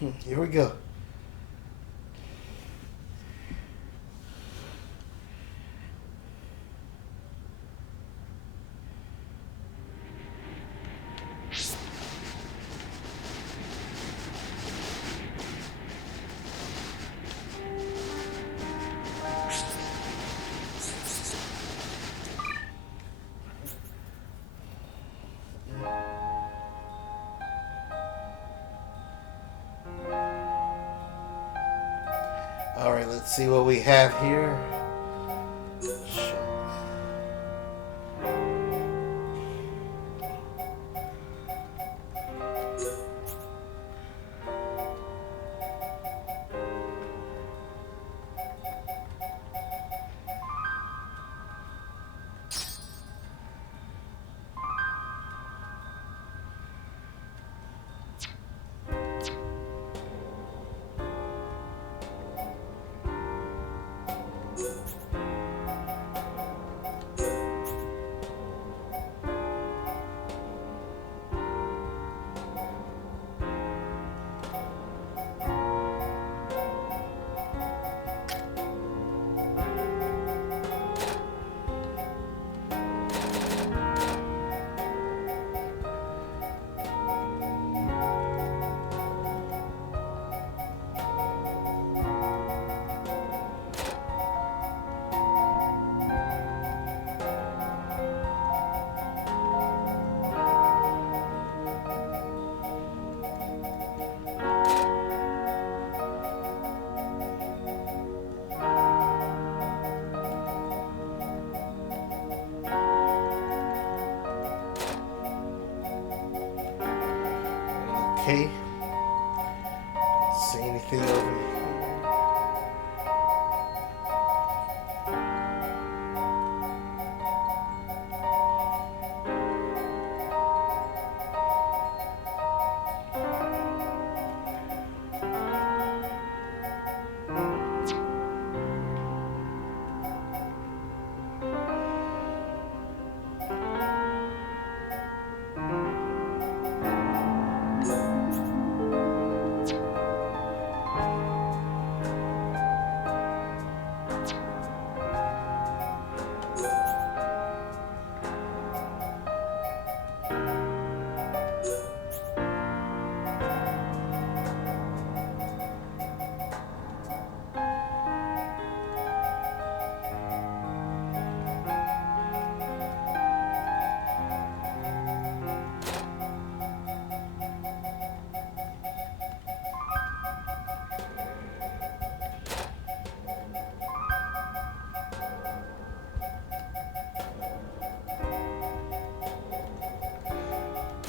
Here we go. All right, let's see what we have here. Okay. See anything over here?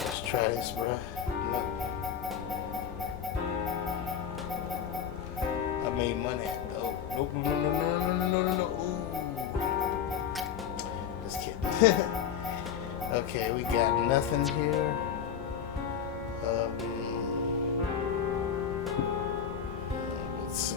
Let's try this, bro. No. I made money. Oh, nope, no, no, no, no, no, no, no, no. Ooh. Just kidding. Okay, we got nothing here. Let's see.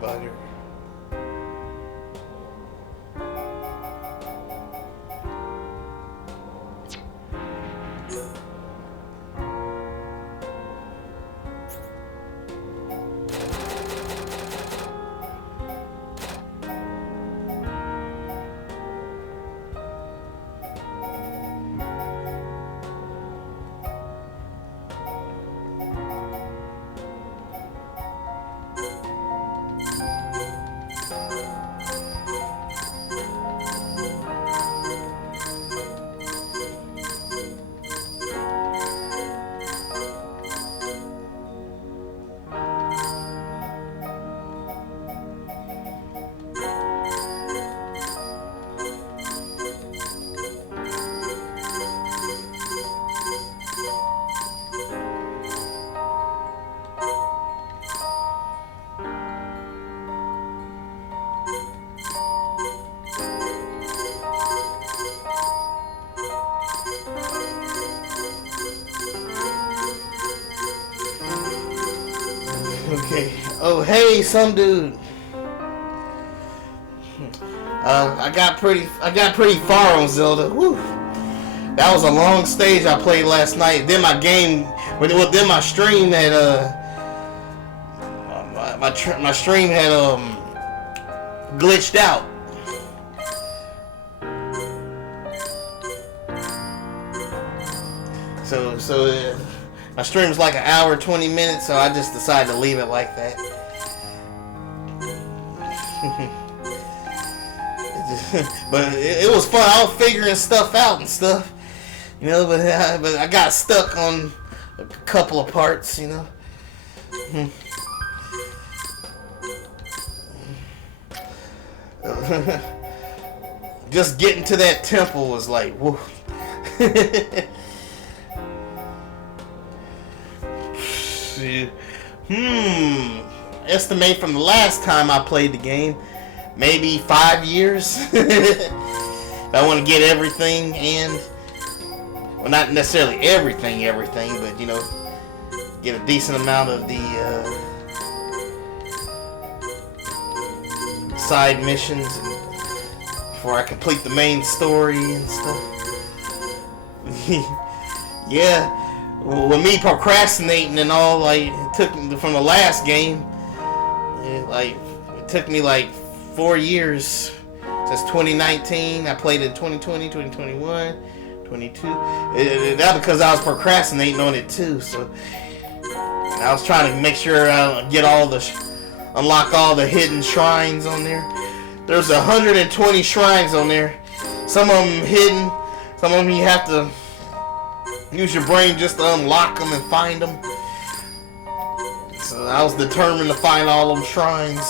butter. Okay. Oh, hey, some dude. I got pretty far on Zelda. Woo. That was a long stage I played last night. Then my stream had my stream had glitched out. So my stream was like an hour 20 minutes, so I just decided to leave it like that. But it was fun. I was figuring stuff out and stuff, you know. But I got stuck on a couple of parts, you know. Just getting to that temple was like, whoa. Estimate from the last time I played the game, maybe 5 years. I want to get everything, and well, not necessarily everything, but you know, get a decent amount of the side missions before I complete the main story and stuff. Yeah. With me procrastinating and all, like, it took me from the last game, it took me like 4 years since 2019. I played it in 2020, 2021, 22. That because I was procrastinating on it too. So I was trying to make sure I get unlock all the hidden shrines on there. There's 120 shrines on there. Some of them hidden, some of them you have to use your brain just to unlock them and find them. So I was determined to find all them shrines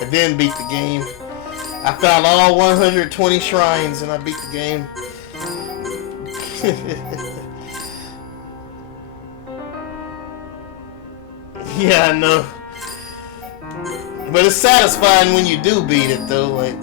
and then beat the game. I found all 120 shrines and I beat the game. Yeah, I know. But it's satisfying when you do beat it though, like.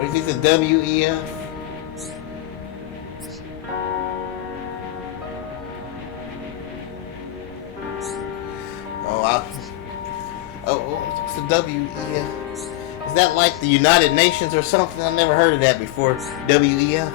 What do you think the WEF? What's the WEF? Is that like the United Nations or something? I never heard of that before. WEF?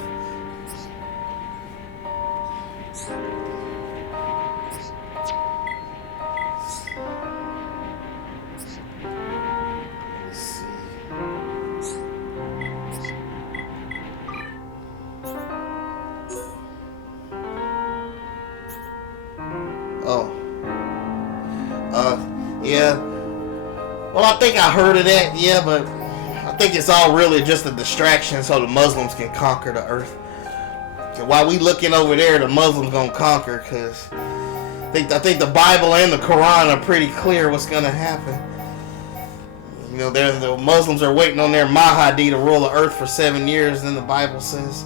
Yeah. Well, I think I heard of that, yeah, but I think it's all really just a distraction so the Muslims can conquer the earth. So while we looking over there, the Muslims gonna conquer, because I think the Bible and the Quran are pretty clear what's gonna happen. You know, the Muslims are waiting on their Mahdi to rule the earth for 7 years, then the Bible says.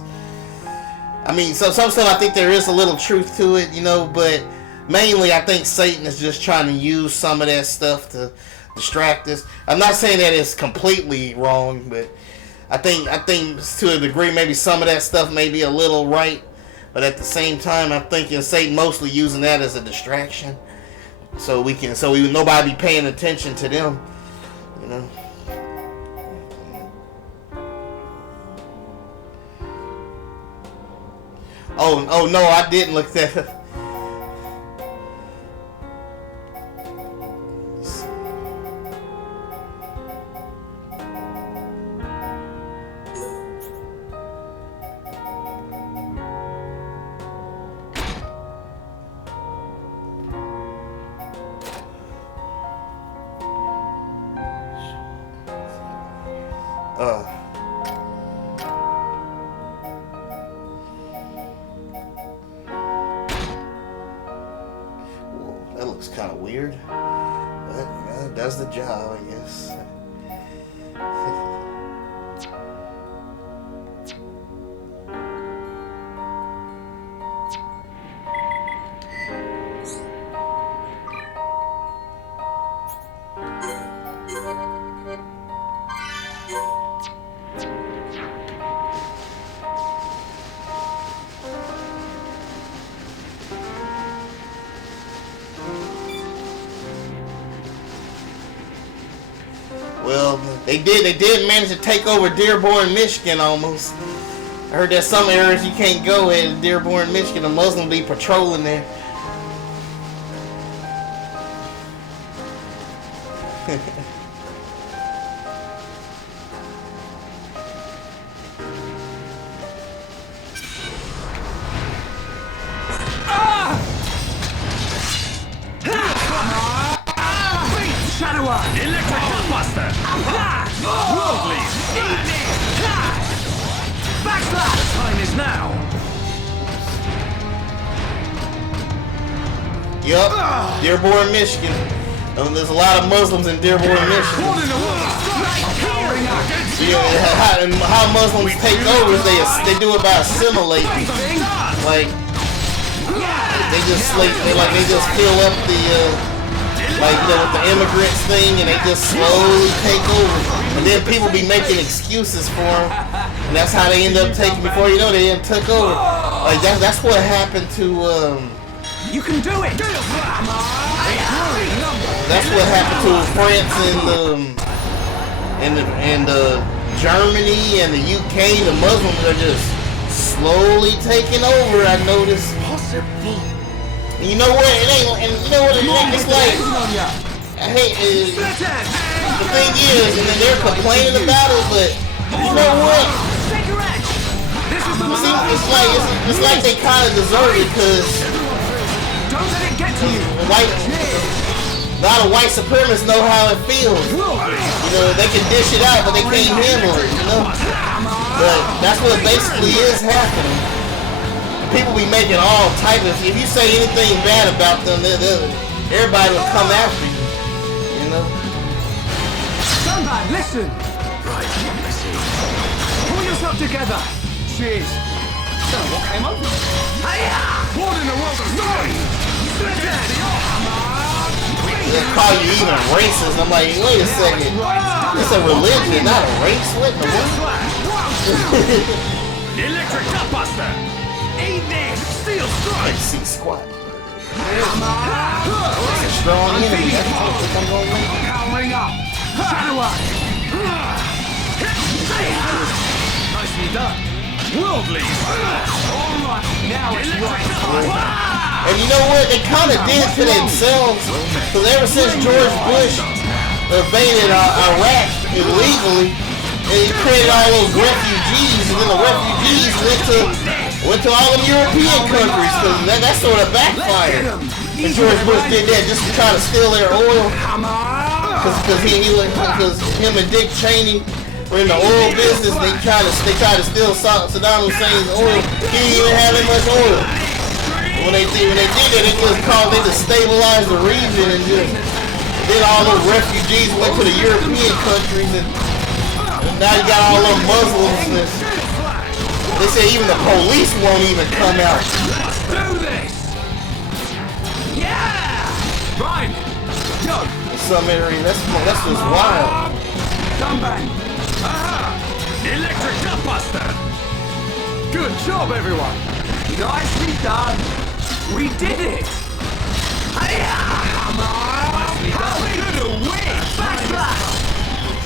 I mean, so some stuff I think there is a little truth to it, you know, but mainly I think Satan is just trying to use some of that stuff to distract us. I'm not saying that it's completely wrong, but I think to a degree maybe some of that stuff may be a little right, but at the same time I'm thinking Satan mostly using that as a distraction, so nobody be paying attention to them, you know. Oh no, I didn't look that up. That looks kind of weird, but it does the job, I guess. Well, they did manage to take over Dearborn, Michigan almost. I heard that some areas you can't go in Dearborn, Michigan. The Muslims be patrolling there. Yup, Dearborn, Michigan. There's a lot of Muslims in Dearborn, Michigan. Yeah, how Muslims take over is they do it by assimilating. Like they just fill up the with the immigrants thing, and they just slowly take over. And then people be making excuses for them, and that's how they end up taking. Before you know, they took over. Like that's what happened to. You can do it! That's what happened to France and Germany and the UK. The Muslims are just slowly taking over, I noticed. Possible. You know what? It ain't, and you know what it ain't. It's like, I hate it. The thing is, and then they're complaining about it, but you know what? See, it's like they kind of deserve it, because a lot of white supremacists know how it feels. You know, they can dish it out, but they can't handle it, you know? But that's what basically is happening. People be making all types of... If you say anything bad about them, everybody will come after you, you know? Somebody, listen! Right, I see. Pull yourself together. Cheers. So, what came over? Hiya! Born in the world of story! They call you even racist. I'm like, wait a second. It's a religion, not a race. What the world? The electric gutbuster. Eat this. Steel strike. See squat. Come on. Strong I'm enemy. feeling That's cold. what I'm going with. Powering up. Shadow Eye. Nicely done. Worldly. All right. Now it's right time. And you know what? They kind of did to themselves. Because ever since George Bush invaded Iraq illegally, and he created all those refugees, and then the refugees went to all the European countries. Because that sort of backfired. And George Bush did that just to try to steal their oil. Because him and Dick Cheney were in the oil business. They tried to steal Saddam Hussein's oil. He didn't even have that much oil. When they did that, they just stabilized the region, and then all those refugees went to the European countries, and now you got all those Muslims. They say even the police won't even come out. Let's do this. Yeah. Right. Go. Some area, that's just wild. Come back. Electric gutbuster. Good job, everyone. Nicely done. We did it. Come on. How good a win. Backslash.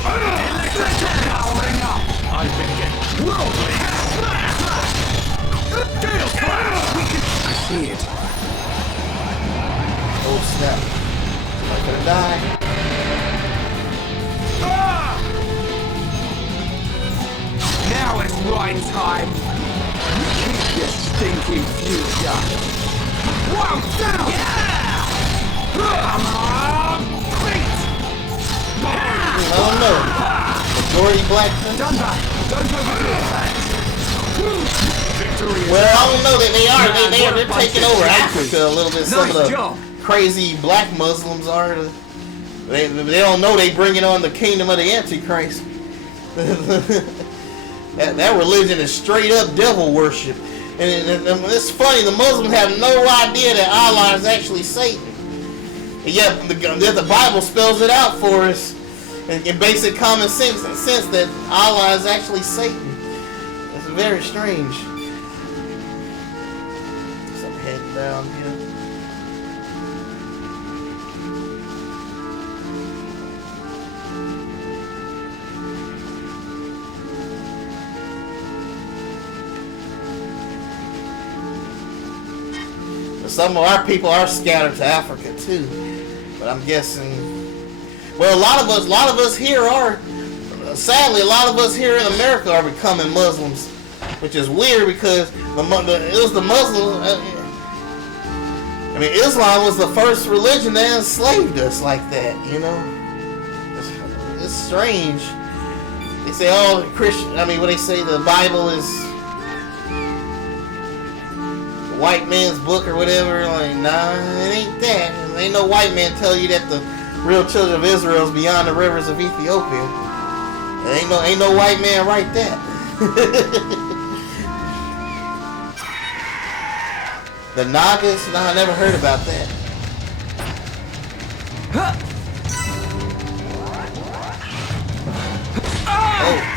Electric powering up. I've been getting worldly. Gale slash. I see it. Oh snap. Am I gonna die? Now it's right time. Keep your stinking future. Wow, down! Yeah! Come on! Beat! I don't know. Majority black. Done that. Don't overdo it. Victory. Well, I don't know that they're taking over Africa a little bit. Some of the crazy black Muslims are. They don't know they bringing on the kingdom of the Antichrist. That religion is straight up devil worship. And it's funny, the Muslims have no idea that Allah is actually Satan. And yet the Bible spells it out for us in basic common sense that Allah is actually Satan. It's very strange. So I'm heading down here. Some of our people are scattered to Africa too, but I'm guessing. Well, a lot of us here are. Sadly, a lot of us here in America are becoming Muslims, which is weird because it was the Muslims. I mean, Islam was the first religion that enslaved us like that. You know, it's strange. They say, oh, Christian. I mean, when they say the Bible is white man's book or whatever, like, nah, it ain't that. Ain't no white man tell you that the real children of Israel is beyond the rivers of Ethiopia. Ain't no white man write that. The Nagas? Nah, I never heard about that. Oh.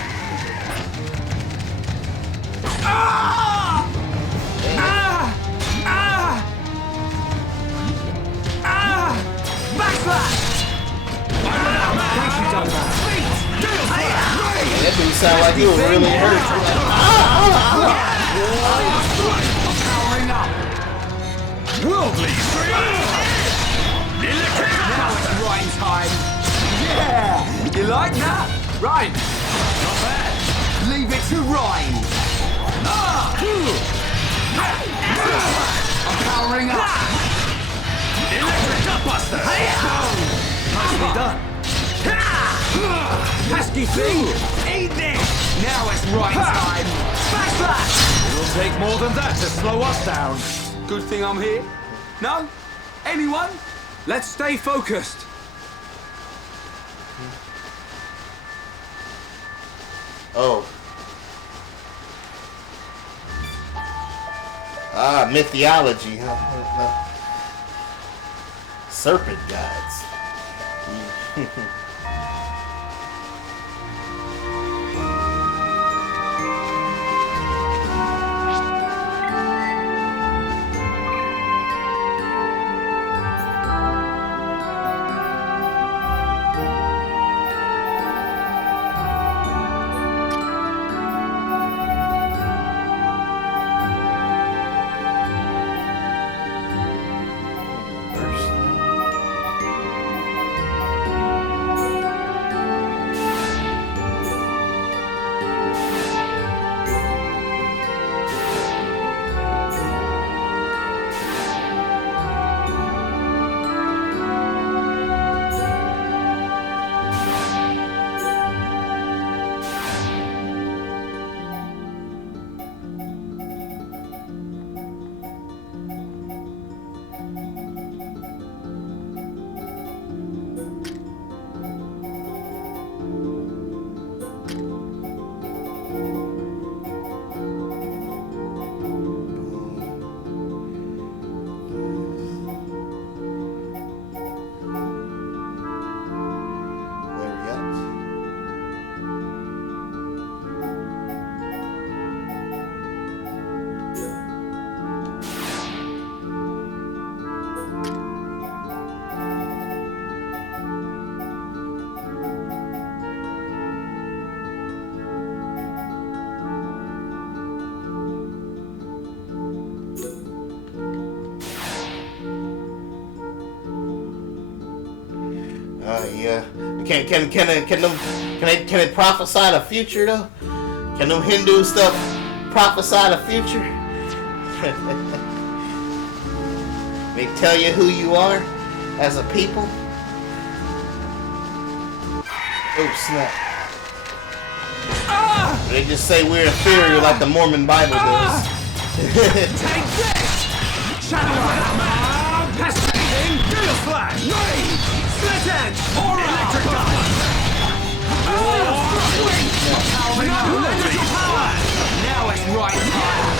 That dude sound like he was really hurt. Powering up. Worldly. Now it's right time. Yeah! You like that? Right. Not bad. Leave it to Ryan. I'm powering up. Electric gutbuster. Nicely done. Pesky thing! Eat this! Now it's right time! Smash that! It'll take more than that to slow us down. Good thing I'm here. No? Anyone? Let's stay focused. Oh. Ah, mythology, huh? Serpent gods. Yeah. Can they prophesy the future though? Can them Hindu stuff prophesy the future? They tell you who you are as a people. Oh snap! They just say we're inferior like the Mormon Bible does. Take this! Shadow Pesting! Gale Slash! Split Edge! Electric Gun! Electrical Power! Now it's right time!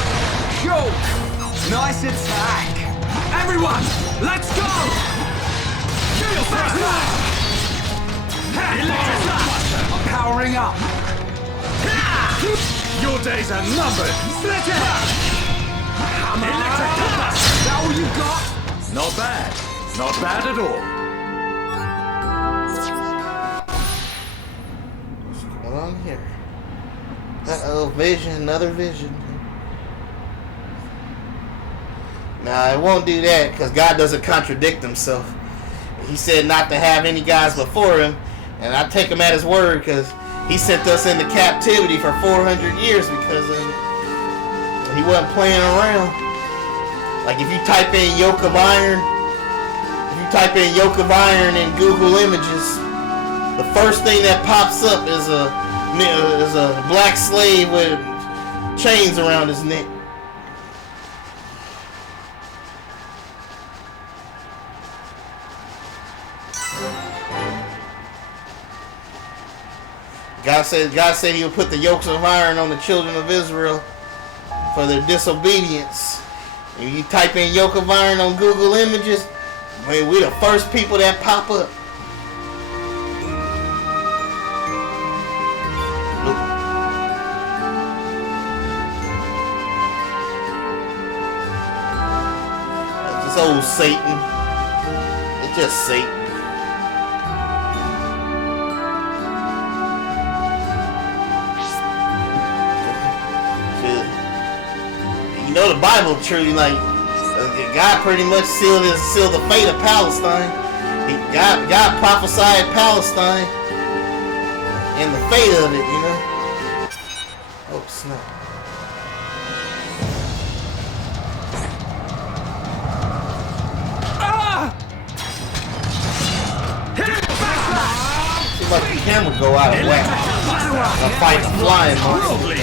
Choke! Nice attack! Everyone, let's go! Gale Slash! Electric Slash! I'm powering up! Your days are numbered! Split Edge! Electric Gun! Is that all you got? Not bad. Not bad at all. What's going on here? Uh-oh, vision, another vision. Nah, it won't do that because God doesn't contradict himself. He said not to have any guys before him, and I take him at his word because he sent us into captivity for 400 years because he wasn't playing around. Like if you type in yoke of iron, in Google Images, the first thing that pops up is a black slave with chains around his neck. God said he would put the yokes of iron on the children of Israel for their disobedience. If you type in yoke of iron on Google Images, man, we're the first people that pop up. That's just old Satan. It's just Satan. You know the Bible truly, like God pretty much sealed the fate of Palestine. God prophesied Palestine and the fate of it, you know. Oh snap! Seems like the camera go out of whack. I'm fighting a flying monster.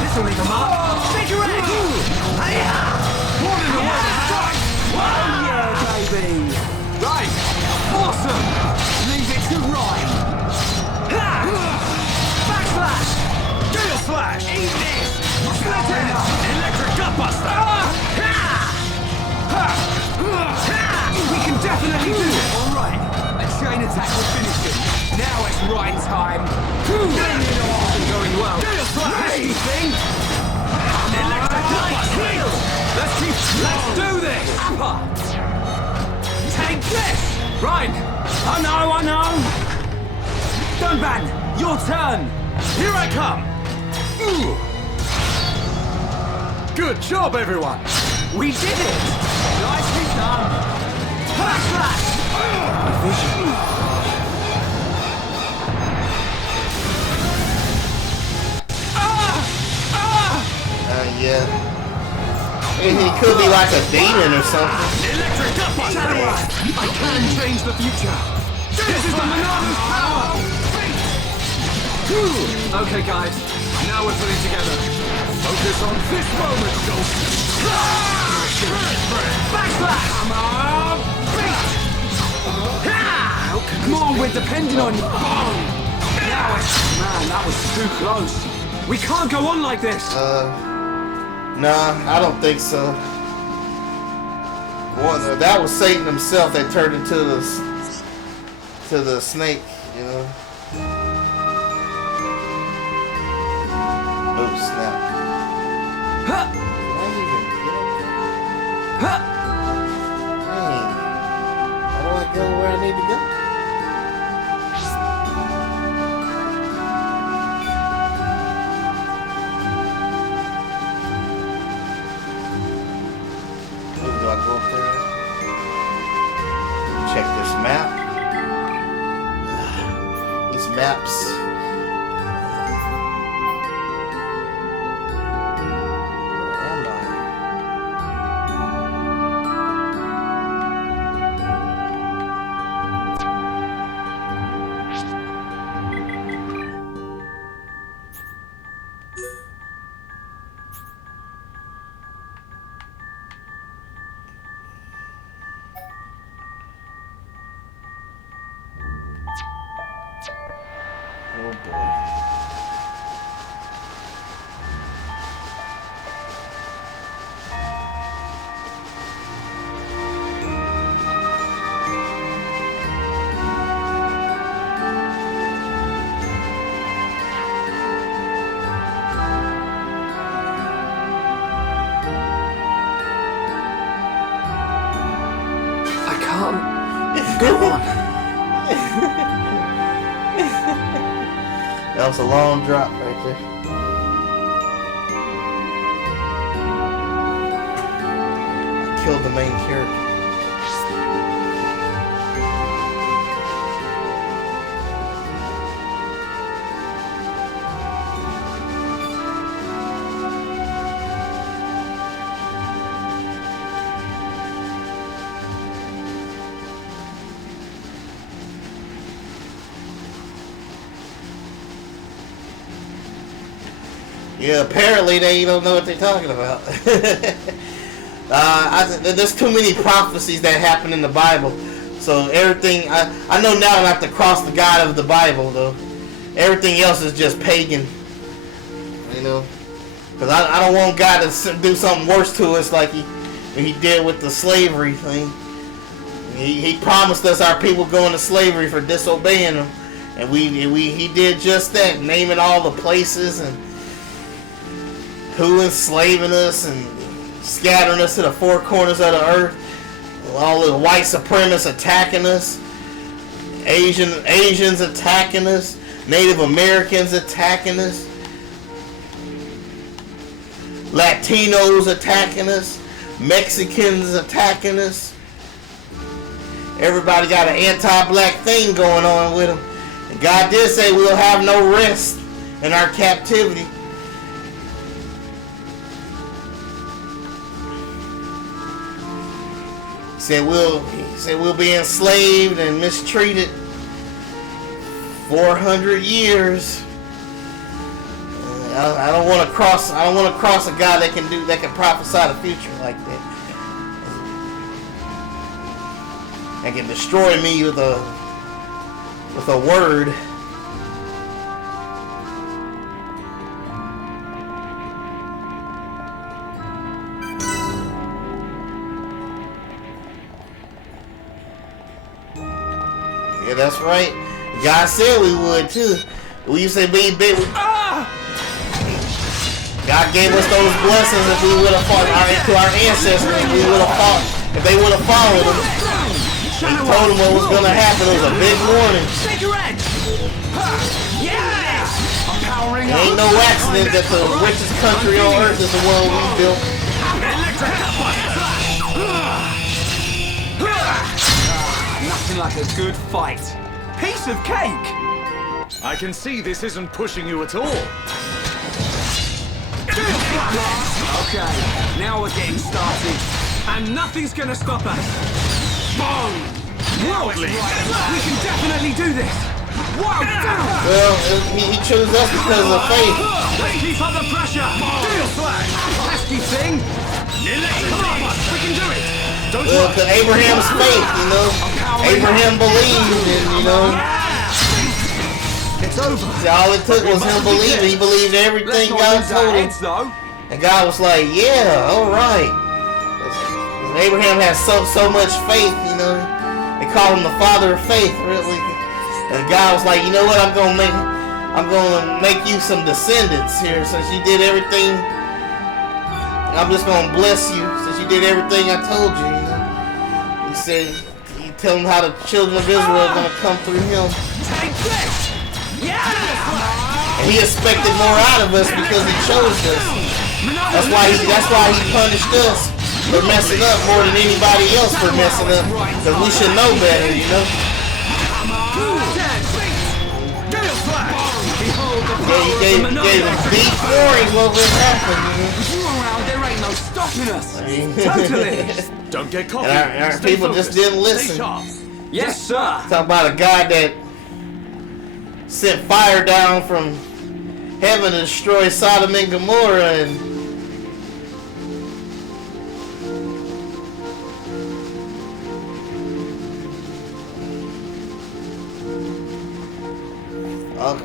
This'll leave them up. Cigarette! One in the way! Oh yeah, baby! Right! Awesome! Leave it to Ryan! Backslash! Gale Slash! Eat this! Split it! Electric Gutbuster! We can definitely do it! Alright! A chain attack will finish it. Now it's right time. Going well. Gale Slash! Anything? Electric Gutbuster! Let's do this! Take this! Right! I know! Dunban, your turn! Here I come! Good job, everyone! We did it! Nicely done! Backslash! Vision! Yeah. He could be like a demon or something. Electric Gutbuster! I can change the future! This is the Monarch's power! Okay, guys. Now we're putting together. Focus on this moment, Ghost! Backslash! Come on! Come on, we're depending on you! Now it's... Man, that was too close. We can't go on like this! Nah, I don't think so. Well, that was Satan himself that turned into the snake, you know. Oh snap! Huh. Dang, how do I go where I need to go? Do I go up there? Check this map. maps. Where am I? Oh boy. I can't go on. That was a long drop right there. I killed the main character. Yeah, apparently they don't know what they're talking about. There's too many prophecies that happen in the Bible. So everything, I know now not to cross the God of the Bible, though. Everything else is just pagan. You know? Because I don't want God to do something worse to us like he did with the slavery thing. He promised us our people going to slavery for disobeying him. And he did just that, naming all the places and who enslaving us and scattering us to the four corners of the earth. All the white supremacists attacking us. Asians attacking us. Native Americans attacking us. Latinos attacking us. Mexicans attacking us. Everybody got an anti-black thing going on with them. And God did say we'll have no rest in our captivity. He said we'll be enslaved and mistreated 400 years. I don't want to cross a God that can prophesy the future like that. That can destroy me with a word. Yeah, that's right. God said we would too. We used to be big. God gave us those blessings if we would have followed to our ancestors. If they would have followed him. He told them what was going to happen. It was a big warning. It ain't no accident that the richest country on earth is the one we built. Nothing like a good fight. Piece of cake! I can see this isn't pushing you at all. Okay, now we're getting started. And nothing's gonna stop us. Boom! Worldly! We can definitely do this! Whoa! Well, he chose us because of faith. Let's keep up the pressure! Deal slash! Pesky thing! Come on, we can do it! Well, to Abraham's faith, you know. Abraham believed, and you know. It's over. All it took was him believing. He believed everything God told him. And God was like, yeah, all right. Abraham has so much faith, you know. They call him the father of faith, really. And God was like, you know what? I'm gonna make you some descendants here, since you did everything. I'm just gonna bless you since you did everything I told you. You know? He said, he tell him how the children of Israel are gonna come through him. Take this! Yeah! And he expected more out of us because he chose us. That's why he punished us for messing up more than anybody else for messing up. Because we should know better, you know. gave him deep warning what would happen. If you around, there ain't no stopping us. Totally. Don't get cocky. And our people just didn't listen. Yes, sir. Talk about a God that sent fire down from heaven to destroy Sodom and Gomorrah, and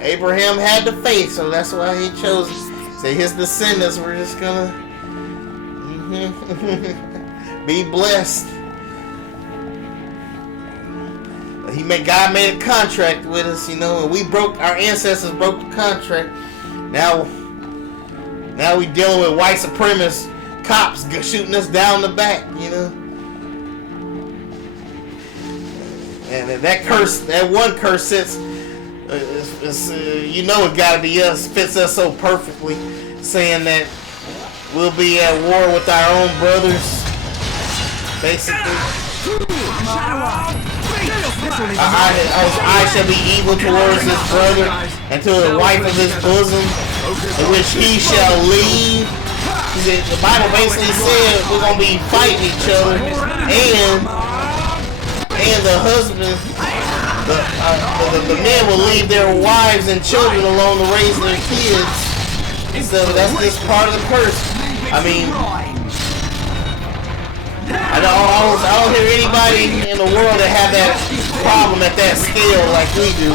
Abraham had the faith, so that's why he chose. Say his descendants were just gonna be blessed. God made a contract with us, you know, and our ancestors broke the contract. Now we dealing with white supremacist cops shooting us down the back, you know. And that one curse sits, you know, it gotta be us, fits us so perfectly, saying that we'll be at war with our own brothers, basically. I shall be evil towards his brother, and to the wife of his bosom, in which he shall leave. The Bible basically said we're gonna be fighting each other, and the husband, the men will leave their wives and children alone to raise their kids. So that's just part of the curse. I mean, I don't hear anybody in the world that have that problem at that scale like we do.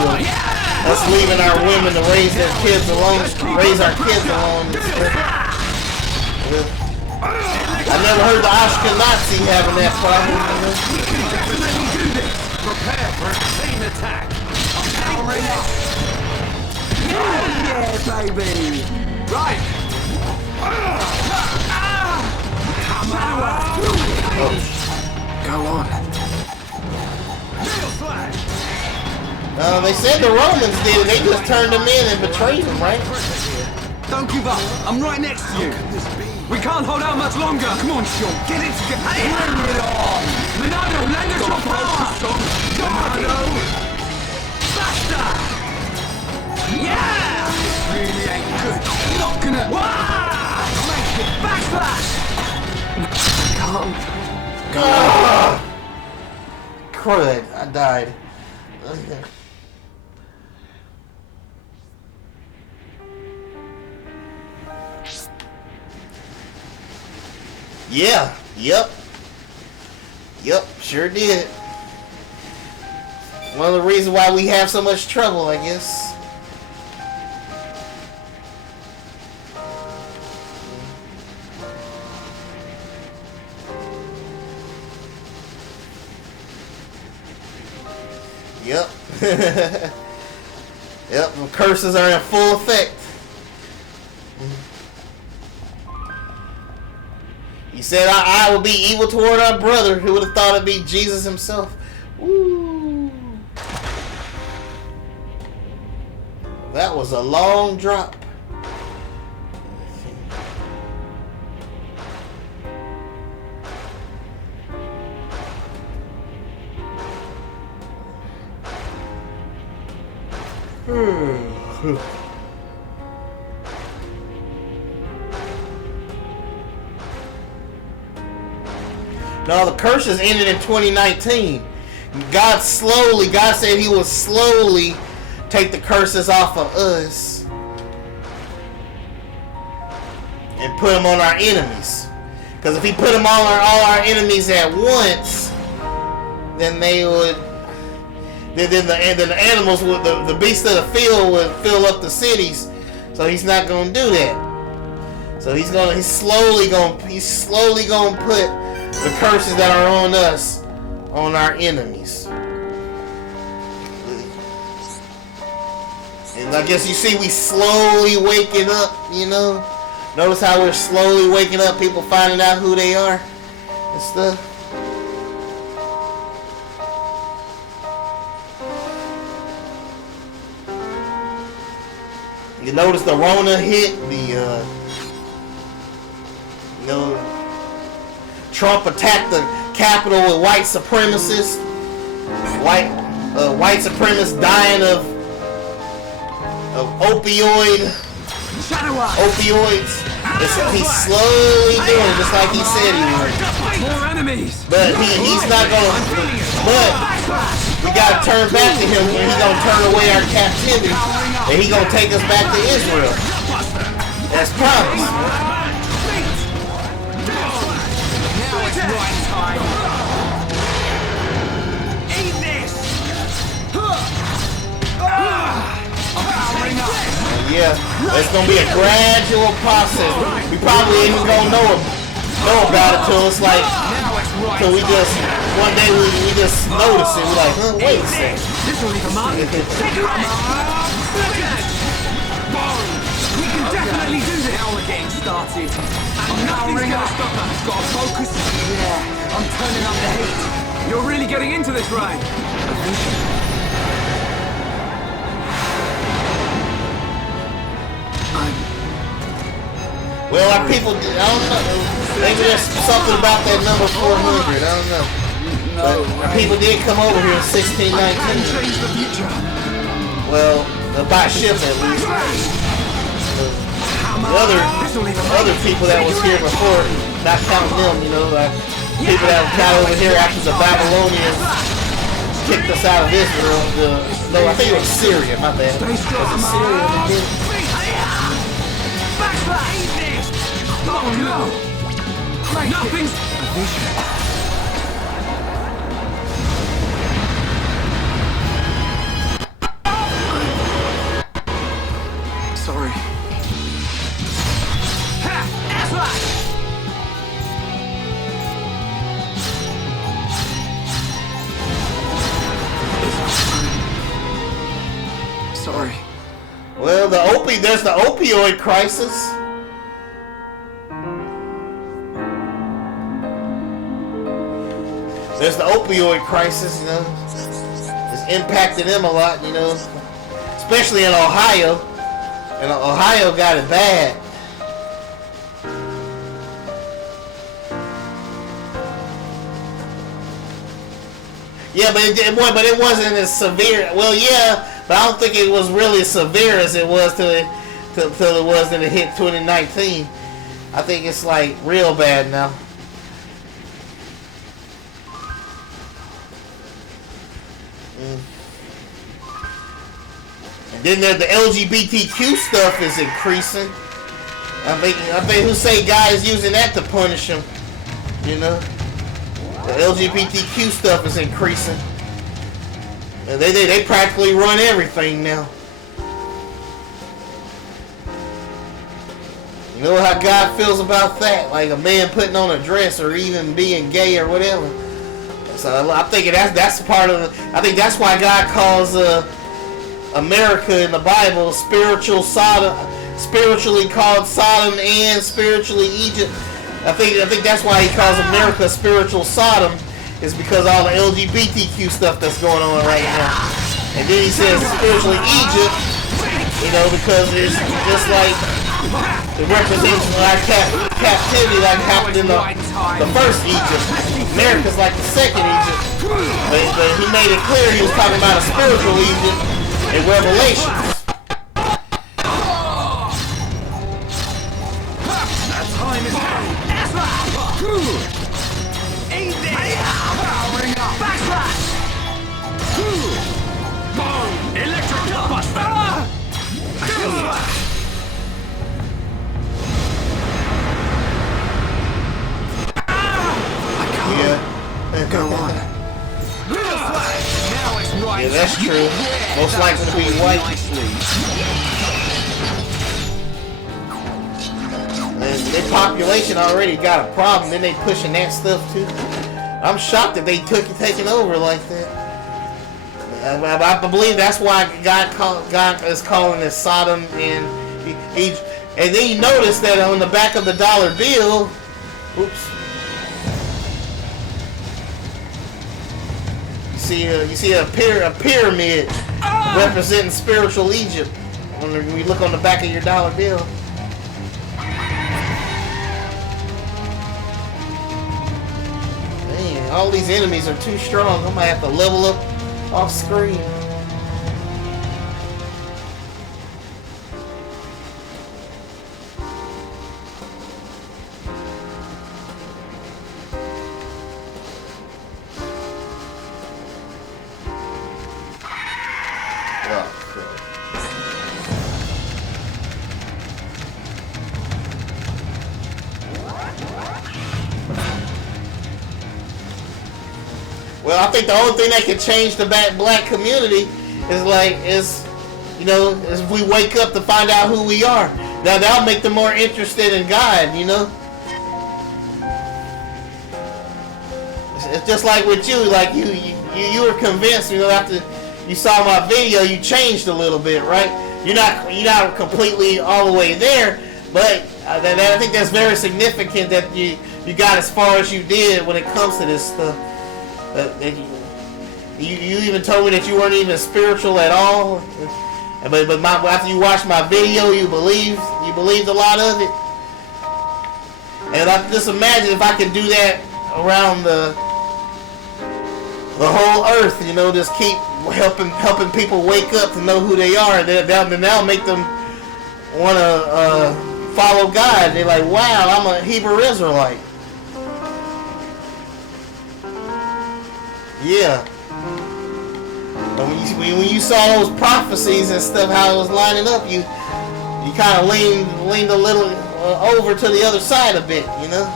Us leaving our women to raise our kids alone. I never heard the Ashkenazi having that problem. Prepare for a clean attack. Yeah, baby. Right. Go on. They said the Romans did it. They just turned them in and betrayed them, right? Don't give up. I'm right next to you. We can't hold out much longer. Come on, Sean. Get it together. Hey, bring it on. Minato, lend us your power. Minato. Faster. Yeah. Really ain't good. Not gonna. Make it. Backslash. Can't. Crud. I died. Okay. Yeah, yep, sure did. One of the reasons why we have so much trouble, I guess. Yep. Yep, the curses are in full effect. He said, I will be evil toward our brother. Who would have thought it'd be Jesus himself? Woo. That was a long drop. No, the curses ended in 2019. God said he will slowly take the curses off of us and put them on our enemies. Because if he put them on all our enemies at once, then they would, then the animals would, the beasts of the field would fill up the cities. So he's not going to do that. So he's slowly going to put the curses that are on us on our enemies. And I guess you see we slowly waking up, you know. Notice how we're slowly waking up, people finding out who they are and stuff. You notice the Rona hit, Trump attacked the Capitol with white supremacists. White supremacists dying of of opioids. He's slowly doing it, just like he said he would. More enemies. But he's not gonna. But we gotta turn back to him, and he's gonna turn away our captivity, and he's gonna take us back to Israel. That's promised. Now it's right time. Eat this. Yeah, it's gonna be a gradual process. We probably ain't gonna know about it till it's like, till we just one day we just notice it. We're like, huh, wait a second. This will leave a mark. We can definitely do this. Now we're getting started. And nothing's gonna stop us. Gotta focus. Yeah, I'm turning up the heat. You're really getting into this, Ryan. Well, our people, I don't know. Maybe there's something about that number 400. I don't know. But our people did come over here in 1619. Well, by ship at least. The other people that was here before, not counting them, you know, like people that got over here after the Babylonians kicked us out of Israel. No, I think it was Syria. My bad. Was it Syria that did? Oh no! Nothing's... Sorry. Sorry. Well, there's the opioid crisis. There's the opioid crisis, you know. It's impacted them a lot, you know. Especially in Ohio. And Ohio got it bad. Yeah, but it wasn't as severe. Well, yeah, but I don't think it was really as severe as it was till it hit 2019. I think it's like real bad now. And then the LGBTQ stuff is increasing. I think who say guys using that to punish them, you know? The LGBTQ stuff is increasing. And they practically run everything now. You know how God feels about that? Like a man putting on a dress or even being gay or whatever. So I'm thinking that's part of I think that's why God calls America in the Bible spiritually called Sodom and spiritually Egypt. I think that's why he calls America spiritual Sodom, is because all the LGBTQ stuff that's going on right now. And then he says spiritually Egypt, you know, because it's just like it represents our captivity like happened in the first Egypt. America's like the second Egypt. But he made it clear he was talking about a spiritual Egypt in Revelation. Yeah, that's true. Most likely to be white. And their population already got a problem, then they pushing that stuff too. I'm shocked that they taking over like that. I believe that's why God is calling it Sodom and Egypt. And then you notice that on the back of the dollar bill, oops. You see a pyramid representing spiritual Egypt when you look on the back of your dollar bill. Man, all these enemies are too strong. I might have to level up off screen. Well, I think the only thing that can change the black community is if we wake up to find out who we are. Now that'll make them more interested in God, you know. It's just like with you, like you were convinced, you know, after you saw my video, you changed a little bit, right? You're not completely all the way there, but I think that's very significant that you got as far as you did when it comes to this stuff. You even told me that you weren't even spiritual at all, but after you watched my video, you believed a lot of it. And I can just imagine if I could do that around the whole earth, you know, just keep helping people wake up to know who they are, and that'll make them want to follow God. They're like, wow, I'm a Hebrew Israelite. Yeah. When you saw those prophecies and stuff, how it was lining up, you kind of leaned a little over to the other side a bit, you know.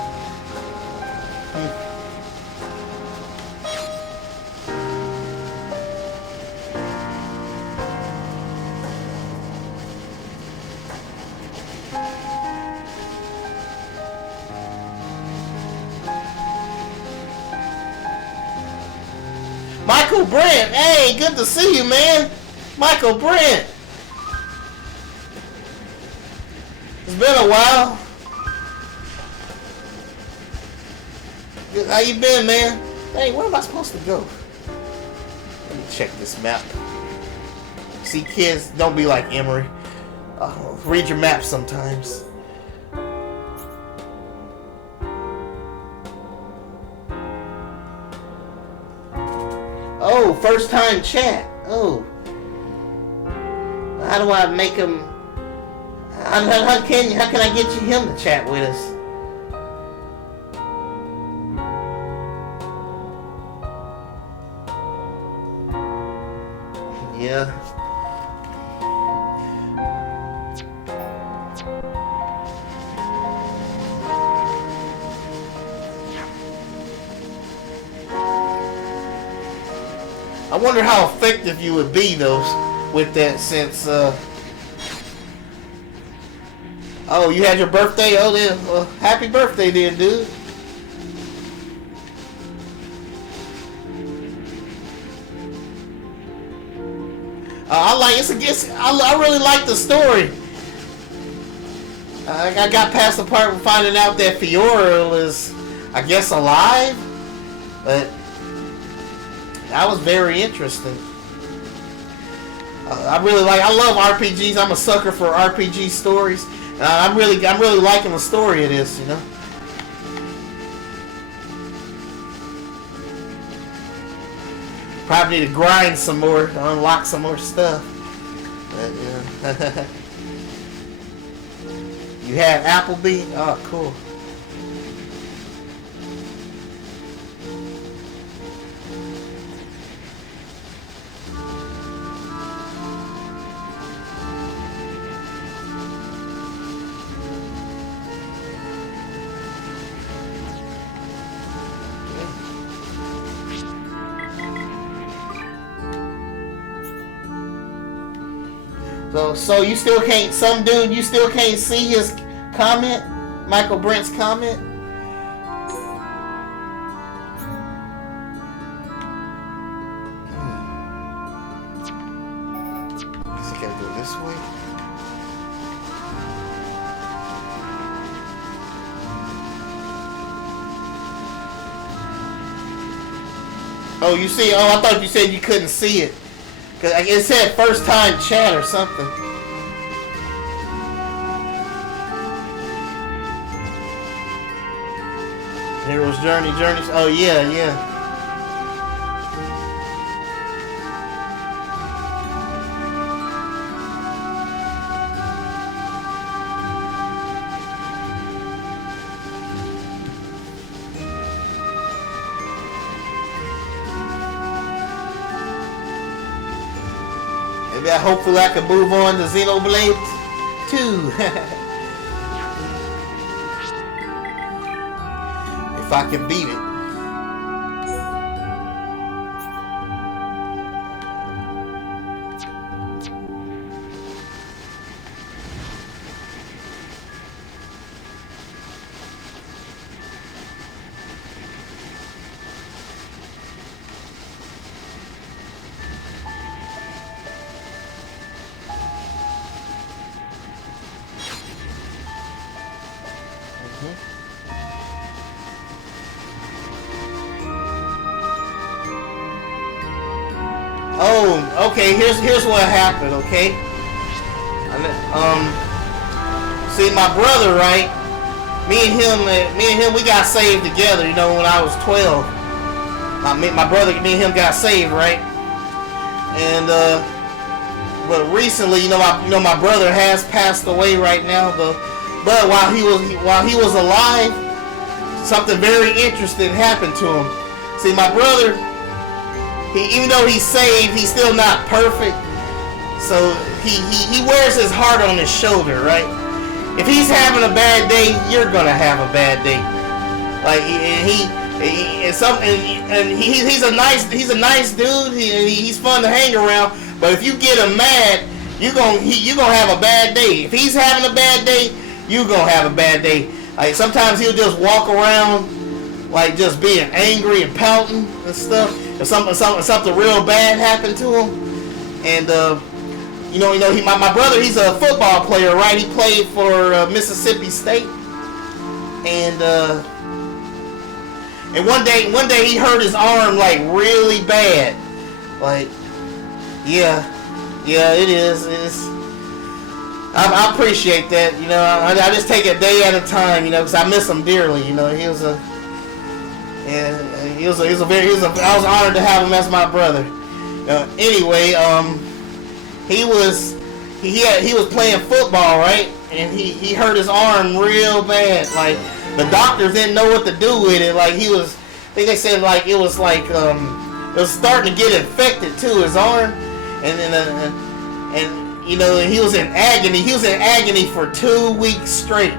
Michael Brent, hey, good to see you, man. Michael Brent. It's been a while. How you been, man? Hey, where am I supposed to go? Let me check this map. See, kids, don't be like Emery. Read your map sometimes. Oh, first time chat. Oh. How do I make him? How can I get him to chat with us? Yeah. I wonder how effective you would be though with that, since oh, you had your birthday. Oh, then happy birthday then, dude. I really like the story. I got past the part of finding out that Fiora is, I guess, alive, but that was very interesting. I love RPGs. I'm a sucker for RPG stories. I'm really liking the story of this, you know. Probably need to grind some more to unlock some more stuff. But, yeah. You have Applebee? Oh, cool. So you still can't, some dude, you still can't see his comment? Michael Brent's comment? Guess I gotta go this way. Oh, you see, I thought you said you couldn't see it. Cause it said first time chat or something. Hero's Journey. Oh yeah. Maybe hopefully I can move on to Xenoblade 2. If I can beat it. Oh, okay. Here's what happened. Okay. See, my brother, right? Me and him, we got saved together. You know, when I was 12. My brother, me and him got saved, right? And but recently, you know, my brother has passed away right now. But while he was alive, something very interesting happened to him. See, my brother, even though he's saved, he's still not perfect. So he wears his heart on his shoulder, right? If he's having a bad day, you're gonna have a bad day. Like he's a nice dude. He's fun to hang around. But if you get him mad, you gonna have a bad day. If he's having a bad day, you gonna have a bad day. Like sometimes he'll just walk around like just being angry and pouting and stuff. If something real bad happened to him, and my brother, he's a football player, right? He played for Mississippi State, and one day he hurt his arm like really bad. Like, yeah, it is. I appreciate that. You know, I just take it a day at a time. You know, because I miss him dearly. You know, I was honored to have him as my brother. Anyway, he was playing football, right? And he hurt his arm real bad. Like the doctors didn't know what to do with it. Like I think they said like it was starting to get infected too, his arm, and you know, he was in agony. He was in agony for 2 weeks straight.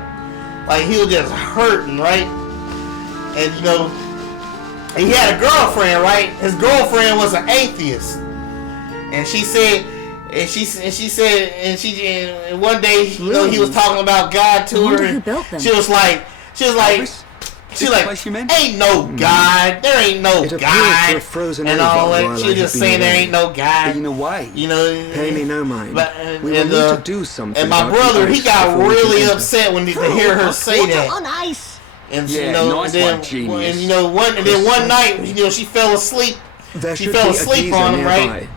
Like he was just hurting, right? And you know, he had a girlfriend, right? His girlfriend was an atheist, and one day, you know, he was talking about God to her, and she was like, ain't no God, there ain't no God, and all that. She was just saying there ain't no God. Been away. You know, pay me no mind. We will need to do something. And my brother, he got really upset when to hear her say that. On ice. And yeah, you know, nice then one night, you know, she fell asleep. She fell asleep on him, right?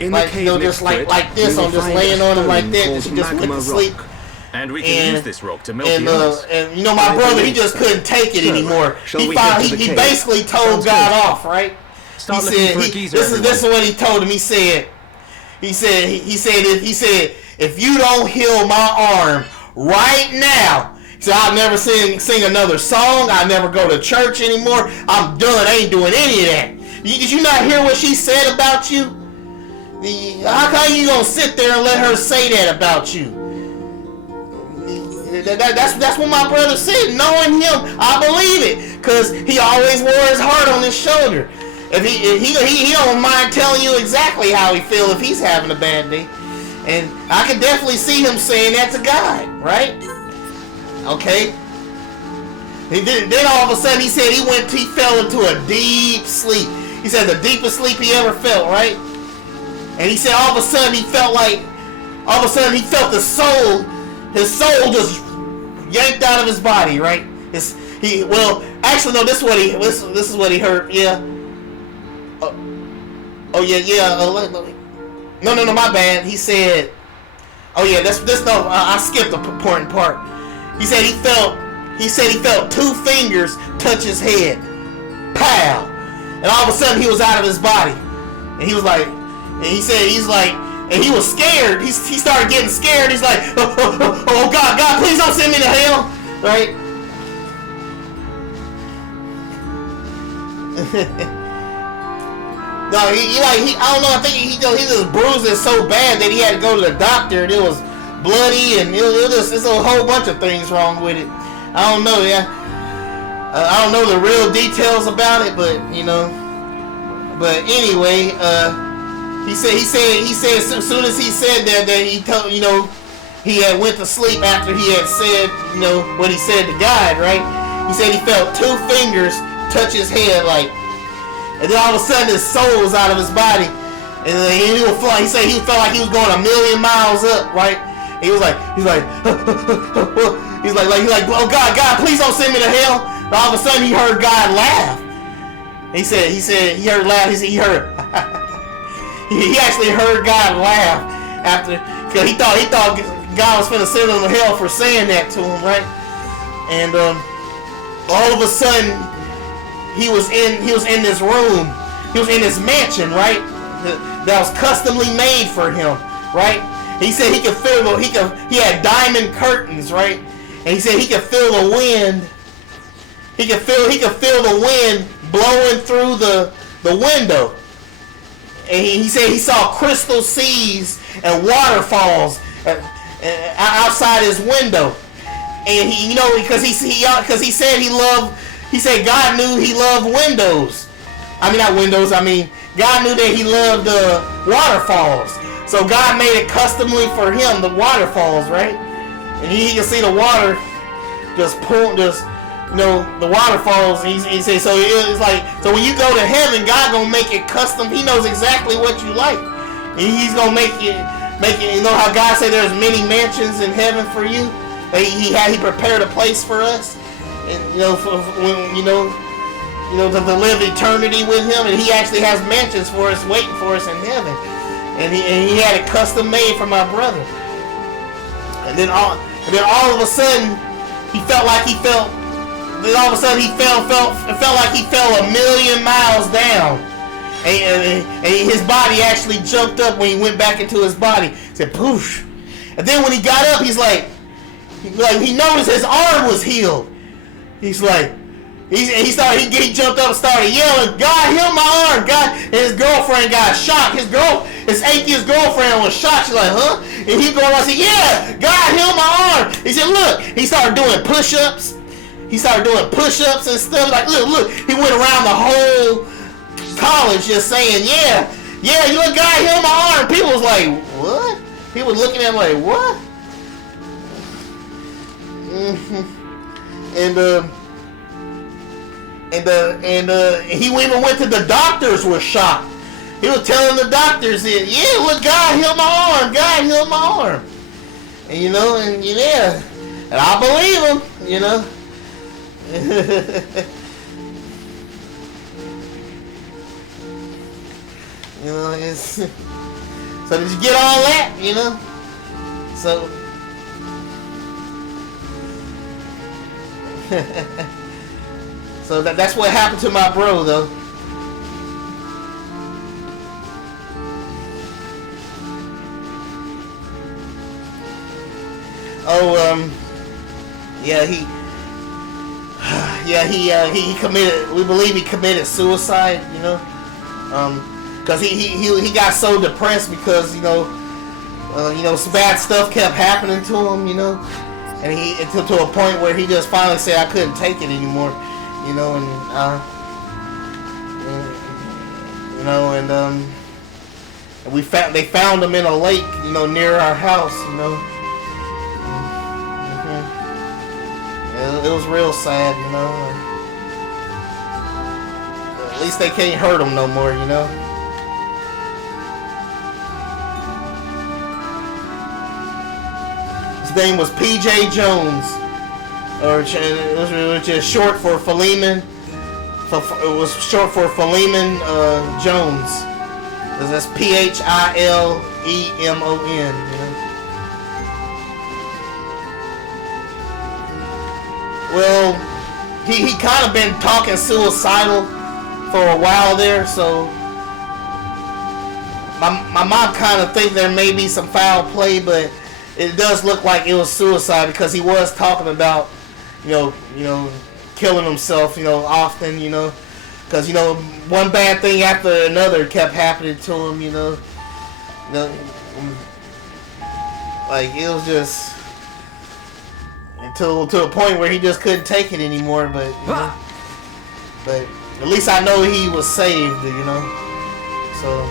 Like, you know, just like this, I'm just laying on him like that, and she just went to sleep. And we can use this rock to melt the ice. And you know, my brother, he just couldn't take it anymore. He basically told God off, right? He said, this is what he told him. He said, if you don't heal my arm right now, so I'll never sing another song. I'll never go to church anymore. I'm done. I ain't doing any of that. Did you not hear what she said about you? How come you gonna sit there and let her say that about you? That's what my brother said. Knowing him, I believe it, cause he always wore his heart on his shoulder. If he don't mind telling you exactly how he feel if he's having a bad day, and I can definitely see him saying that to God, right? Okay. Then all of a sudden he said he fell into a deep sleep. He said the deepest sleep he ever felt, right? And he said all of a sudden he felt the soul, his soul just yanked out of his body, right? This is what he heard. Yeah. No, my bad. He said, oh yeah, I skipped the important part. He said he felt 2 fingers touch his head. Pow! And all of a sudden he was out of his body. And he was like, and he was scared. He started getting scared. He's like, oh God, please don't send me to hell. Right? No, I don't know, I think he just bruised it so bad that he had to go to the doctor, and it was bloody, and it's a whole bunch of things wrong with it. I don't know, yeah. I don't know the real details about it, but you know. But anyway, he said as soon as he said that he told, you know, he had went to sleep after he had said, you know, what he said to God, right? He said he felt 2 fingers touch his head, like, and then all of a sudden his soul was out of his body, and he was flying. He said he felt like he was going 1,000,000 miles up, right? He was like, he's like, oh God, please don't send me to hell. And all of a sudden, he heard God laugh. He said he heard laugh. He heard. He actually heard God laugh after, because he thought God was finna send him to hell for saying that to him, right? And all of a sudden, he was in this room. He was in this mansion, right? That was customly made for him, right? He said he could feel he had diamond curtains, right? And he said he could feel the wind. He could feel the wind blowing through the window. And he said he saw crystal seas and waterfalls outside his window. And he, you know, because he said he said God knew he loved windows. I mean, not windows. I mean, God knew that he loved waterfalls. So God made it customly for him, the waterfalls, right? And he can see the water just you know, the waterfalls. He said, so it's like, so when you go to heaven, God gonna make it custom. He knows exactly what you like. He's gonna make it. You know how God said there's many mansions in heaven for you. He prepared a place for us, and you know, for when you know to live eternity with Him. And He actually has mansions for us, waiting for us in heaven. And he had it custom made for my brother. And then all of a sudden, he felt like he felt. Then all of a sudden, it felt like he fell 1,000,000 miles down. And his body actually jumped up when he went back into his body. He said, poof. And then when he got up, he's like he noticed his arm was healed. He's like, he jumped up and started yelling, God, heal my arm. God, and his girlfriend got shocked. His atheist girlfriend was shocked. She's like, huh? And he going like, yeah, God, heal my arm. He said, look. He started doing push-ups. He started doing push-ups and stuff. Like, look. He went around the whole college just saying, yeah, you look, God, heal my arm. People was like, what? People was looking at him like, what? And he even went to the doctors, was shocked. He was telling the doctors that, yeah, look, God healed my arm. God healed my arm. And you know, and yeah, and I believe him, you know. You know, it's so did you get all that, you know? So so that's what happened to my bro, though. He committed. We believe he committed suicide. You know, because he got so depressed because some bad stuff kept happening to him. You know, and to a point where he just finally said, I couldn't take it anymore. You know, and they found him in a lake, you know, near our house. You know. It was real sad, you know. At least they can't hurt him no more, you know. His name was P.J. Jones, it was just short for Philemon. It was short for Philemon Jones. That's Philемon. You know. Well, he kind of been talking suicidal for a while there, so my mom kind of think there may be some foul play, but it does look like it was suicide because he was talking about, you know, killing himself, you know, often, you know, because, you know, one bad thing after another kept happening to him, you know, like it was just. To a point where he just couldn't take it anymore, but at least I know he was saved, you know. So,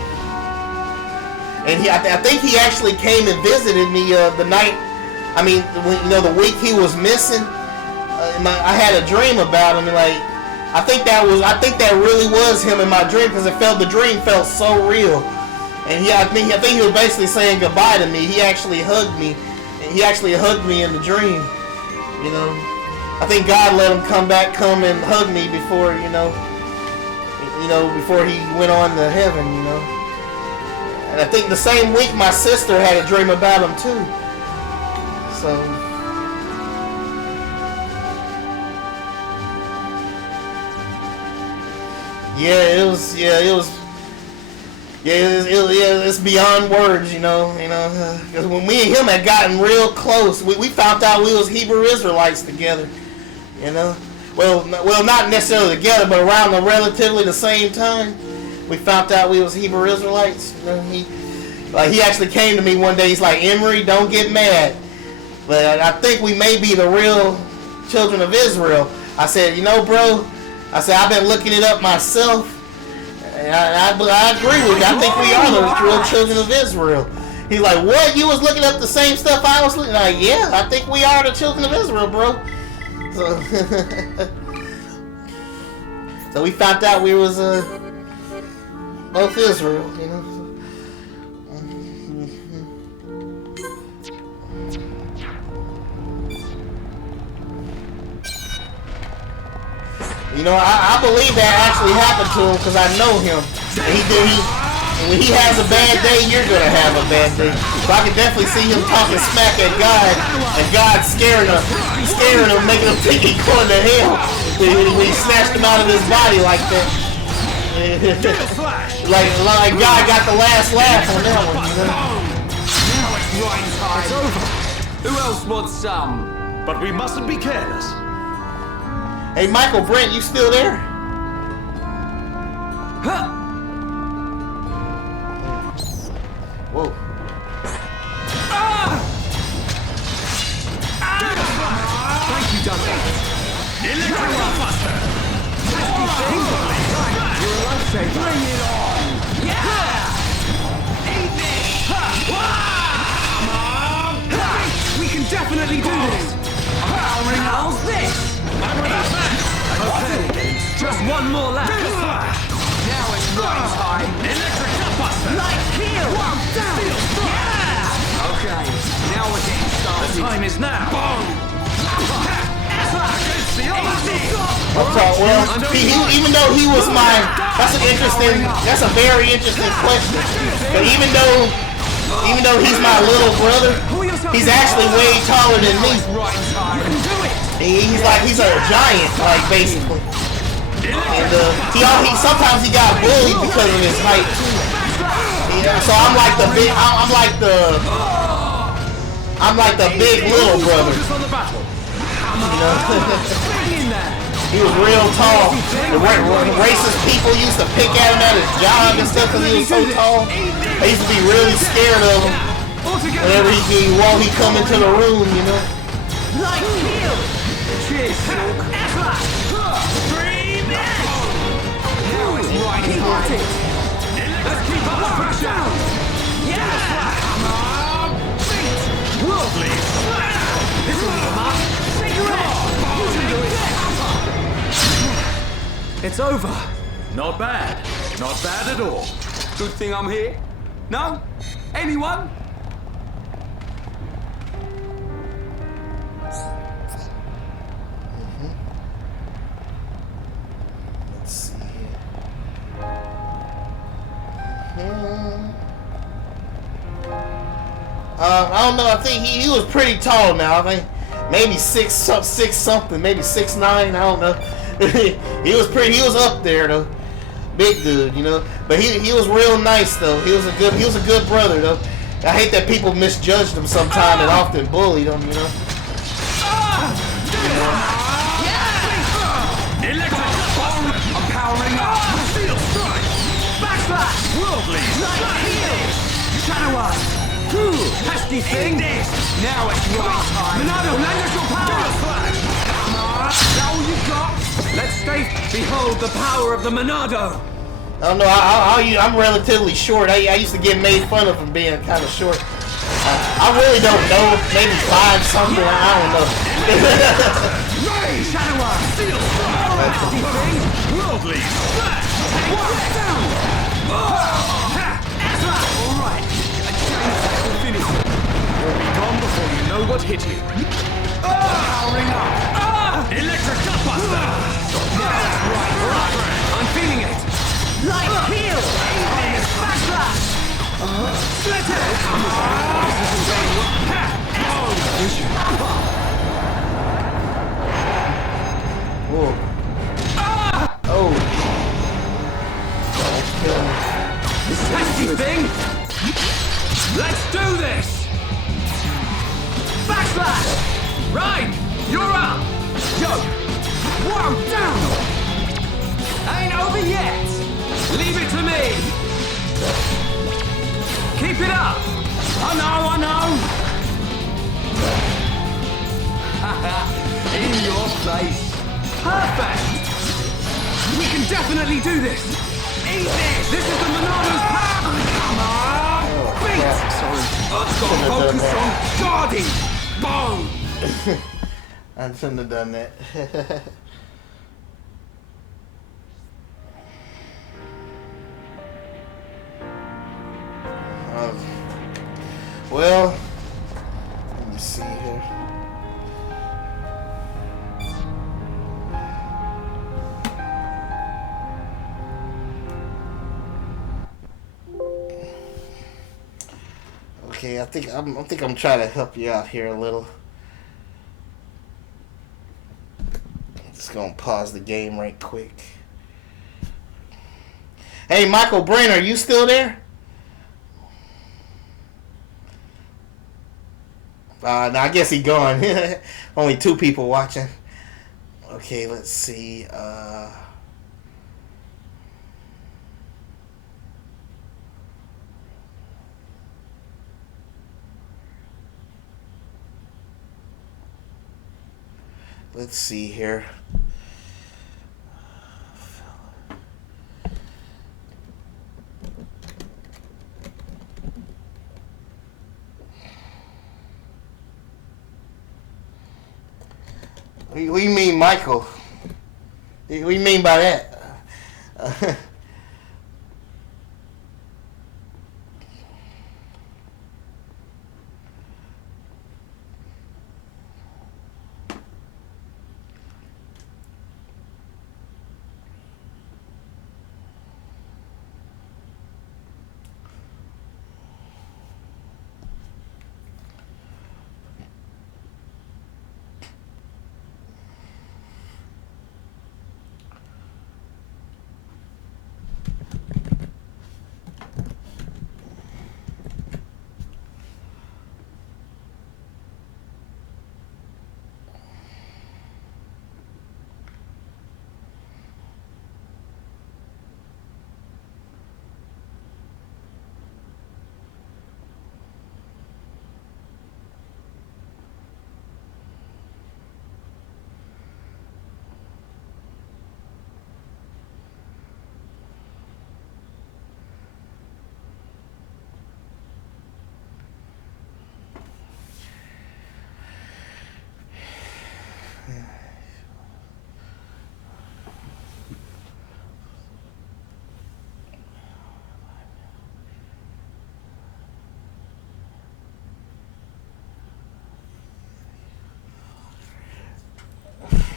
and I think he actually came and visited me the night. I mean, the week he was missing. I had a dream about him, and like I think that really was him in my dream because the dream felt so real. And I think he was basically saying goodbye to me. He actually hugged me. he actually hugged me in the dream. You know, I think God let him come and hug me before, before he went on to heaven. You know, and I think the same week my sister had a dream about him too. So. It's beyond words, because when me and him had gotten real close, we found out we was Hebrew Israelites together, well, not necessarily together, but around relatively the same time, we found out we was Hebrew Israelites. He actually came to me one day. He's like, Emery, don't get mad, but I think we may be the real children of Israel. I said, bro, I've been looking it up myself, and I agree with you. I think we are the real children of Israel. He's like, what? You was looking up the same stuff I was looking? Like, yeah, I think we are the children of Israel, bro. So we found out we was both Israel, I believe that actually happened to him because I know him. When he has a bad day, you're gonna have a bad day. So I can definitely see him talking smack at God, and God scaring him, making him think he's going to hell. When he snatched him out of his body like that. like God got the last laugh on that one. It's over. Who else wants some? But we mustn't be careless. Hey, Michael Brent, you still there? Huh. Whoa. Thank you, Duncan. Electric-Buster! You're a lifesaver. Bring it on! Yeah! Eat this! We can definitely do this! How's this? Okay, just one more left. Now it's right time. Electric-Buster! Light heel! Down! Yeah! Okay, now we're getting started. The time is now. Boom! Well, even though he was that's a very interesting question. But even though he's my little brother, he's actually way taller than me. He's a giant, like, basically. And sometimes he got bullied because of his height too. So I'm like the big little brother. He was real tall. The racist people used to pick at him at his job and stuff because he was so tall. They used to be really scared of him whenever he come into the room, Cheers, Silk. Now it's right here. Let's keep up the pressure. Yeah! Come on! Lovely! This will be a mark. It's over. Not bad. Not bad at all. Good thing I'm here. No? Anyone? Let's see. I don't know. I think he was pretty tall now. I think maybe six something, maybe 6'9". I don't know. He was up there though, big dude, But he was real nice though. He was a good brother though. I hate that people misjudged him sometimes and often bullied him, I'm powering up. Steel strike. Backslash. Worldly. Shadow Eye. Cool. Pesky thing. Now it's right time. Monado, lend us your power. Come on. Is that all you've got? Let's behold the power of the Monado. I don't know. I'm relatively short. I used to get made fun of for being kind of short. I really don't know. Maybe 5 something. I don't know. Shadow Eye. Steel strike. Pesky thing. Worldly. Down. All right. A chain attack will finish. You'll be gone before before you know what hit you. Powering up. Electric Gutbuster! Right. I'm feeling it. Light heal! Backlash! Split it! Whoa. Oh. Pesky thing! Let's do this! Backslash! Right! You're up! Yo! Whoa, down! Ain't over yet! Leave it to me! Keep it up! I know! In your place! Perfect! We can definitely do this! Eat this! This is the Monano's power! Come on! Beat! Sorry. I've got to focus on guarding! Boom! I shouldn't have done that. Well, let me see here. Okay, I think I'm trying to help you out here a little. Just gonna pause the game right quick. Hey, Michael Brain, are you still there? No, I guess he gone. Only 2 people watching. Okay, let's see. Let's see here. What do you mean, Michael? What do you mean by that?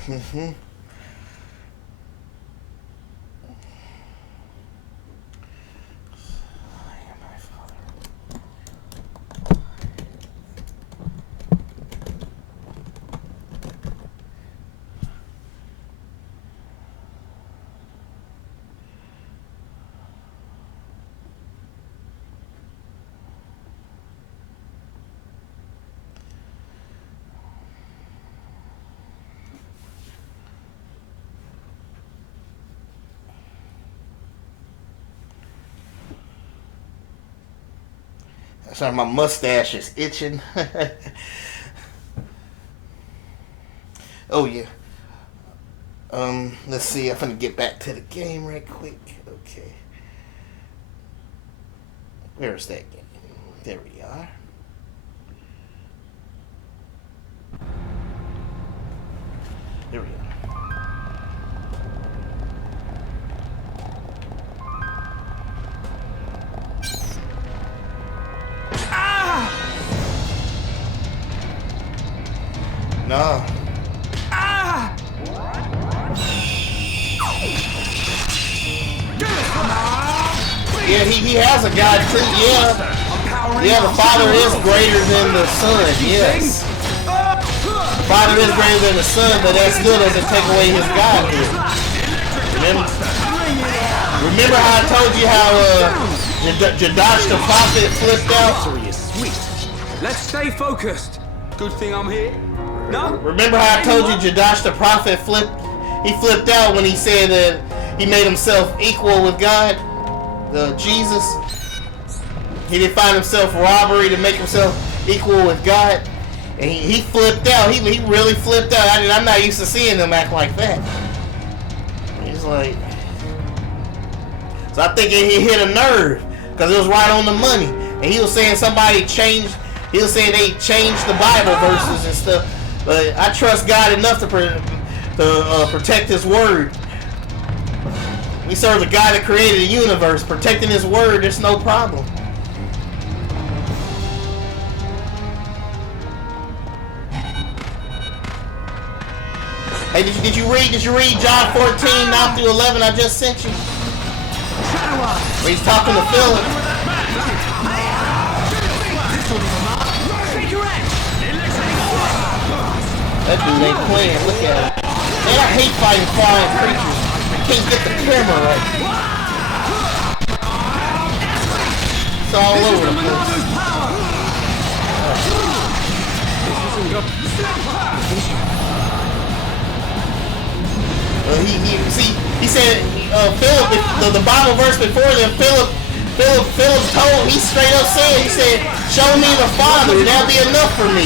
Mm-hmm. Sorry, my mustache is itching. Oh yeah. Let's see. I'm gonna get back to the game right quick. Okay. Where's that game? There we are. There we are. No. Ah! Yeah, he has a God too. Yeah. Yeah, the Father is greater than the Son. Yes. The Father is greater than the Son, but that still doesn't take away his Godhead. Remember how I told you how Jadash the prophet flipped out? Let's stay focused. Good thing I'm here. No? Remember how I told you Jadash the prophet flipped out when he said that he made himself equal with God? Jesus. He didn't find himself robbery to make himself equal with God. And he flipped out. He really flipped out. I'm not used to seeing him act like that. He's like... So I think he hit a nerve. Because it was right on the money. And he was saying they changed the Bible verses and stuff. But I trust God enough to protect his word. We serve the God that created the universe. Protecting his word, there's no problem. Hey, did you read John 14, 9 through 11 I just sent you? Where he's talking to Philip. That dude ain't playing, look at him. Man, I hate fighting flying creatures. Can't get the camera right. It's all over the place. He said, Philip, the Bible verse before them, Philip told, he straight up said, he said, show me the Father, that'll be enough for me.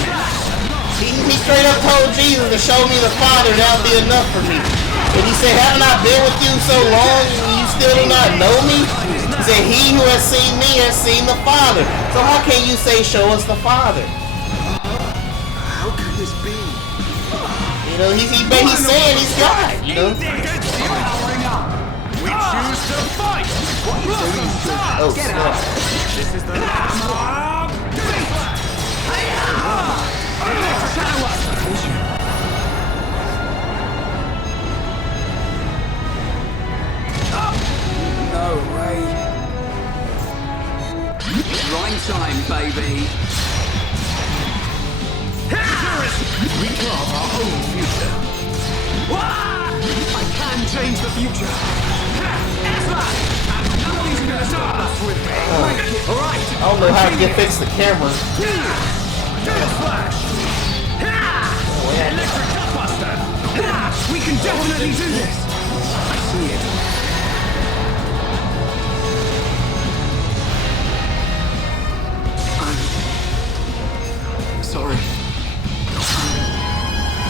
He straight up told Jesus to show me the Father, that'll be enough for me. And he said, haven't I been with you so long and you still do not know me? He said, he who has seen me has seen the Father. So how can you say, show us the Father? How could this be? You know, he's saying he's God, you know? We choose to fight! Oh, snap. This is the last No way. Right time, baby. We carve our own future. I can change the future. Nothing's gonna stop us with me. Alright. I don't know how to fix the camera. Flash! Electric Cutbuster! We can definitely do this. I see it. I'm sorry.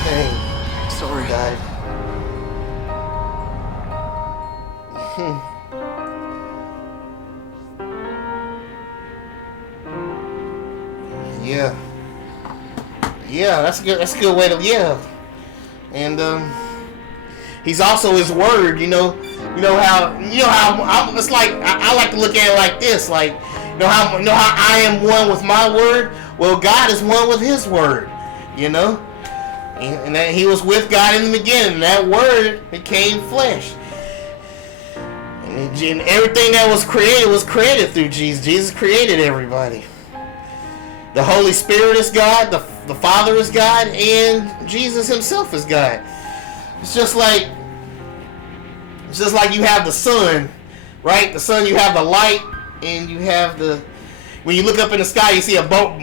Dang. Sorry. Died. Yeah, that's a good way to, and he's also his word, you know how it's like, I like to look at it like this, like, you know how I am one with my word. Well, God is one with his word, you know, and that he was with God in the beginning, and that word became flesh, and everything that was created through Jesus. Jesus created everybody. The Holy Spirit is God, the Father is God, and Jesus himself is God. It's just like you have the sun, right? The sun, you have the light, and you have when you look up in the sky, you see a bolt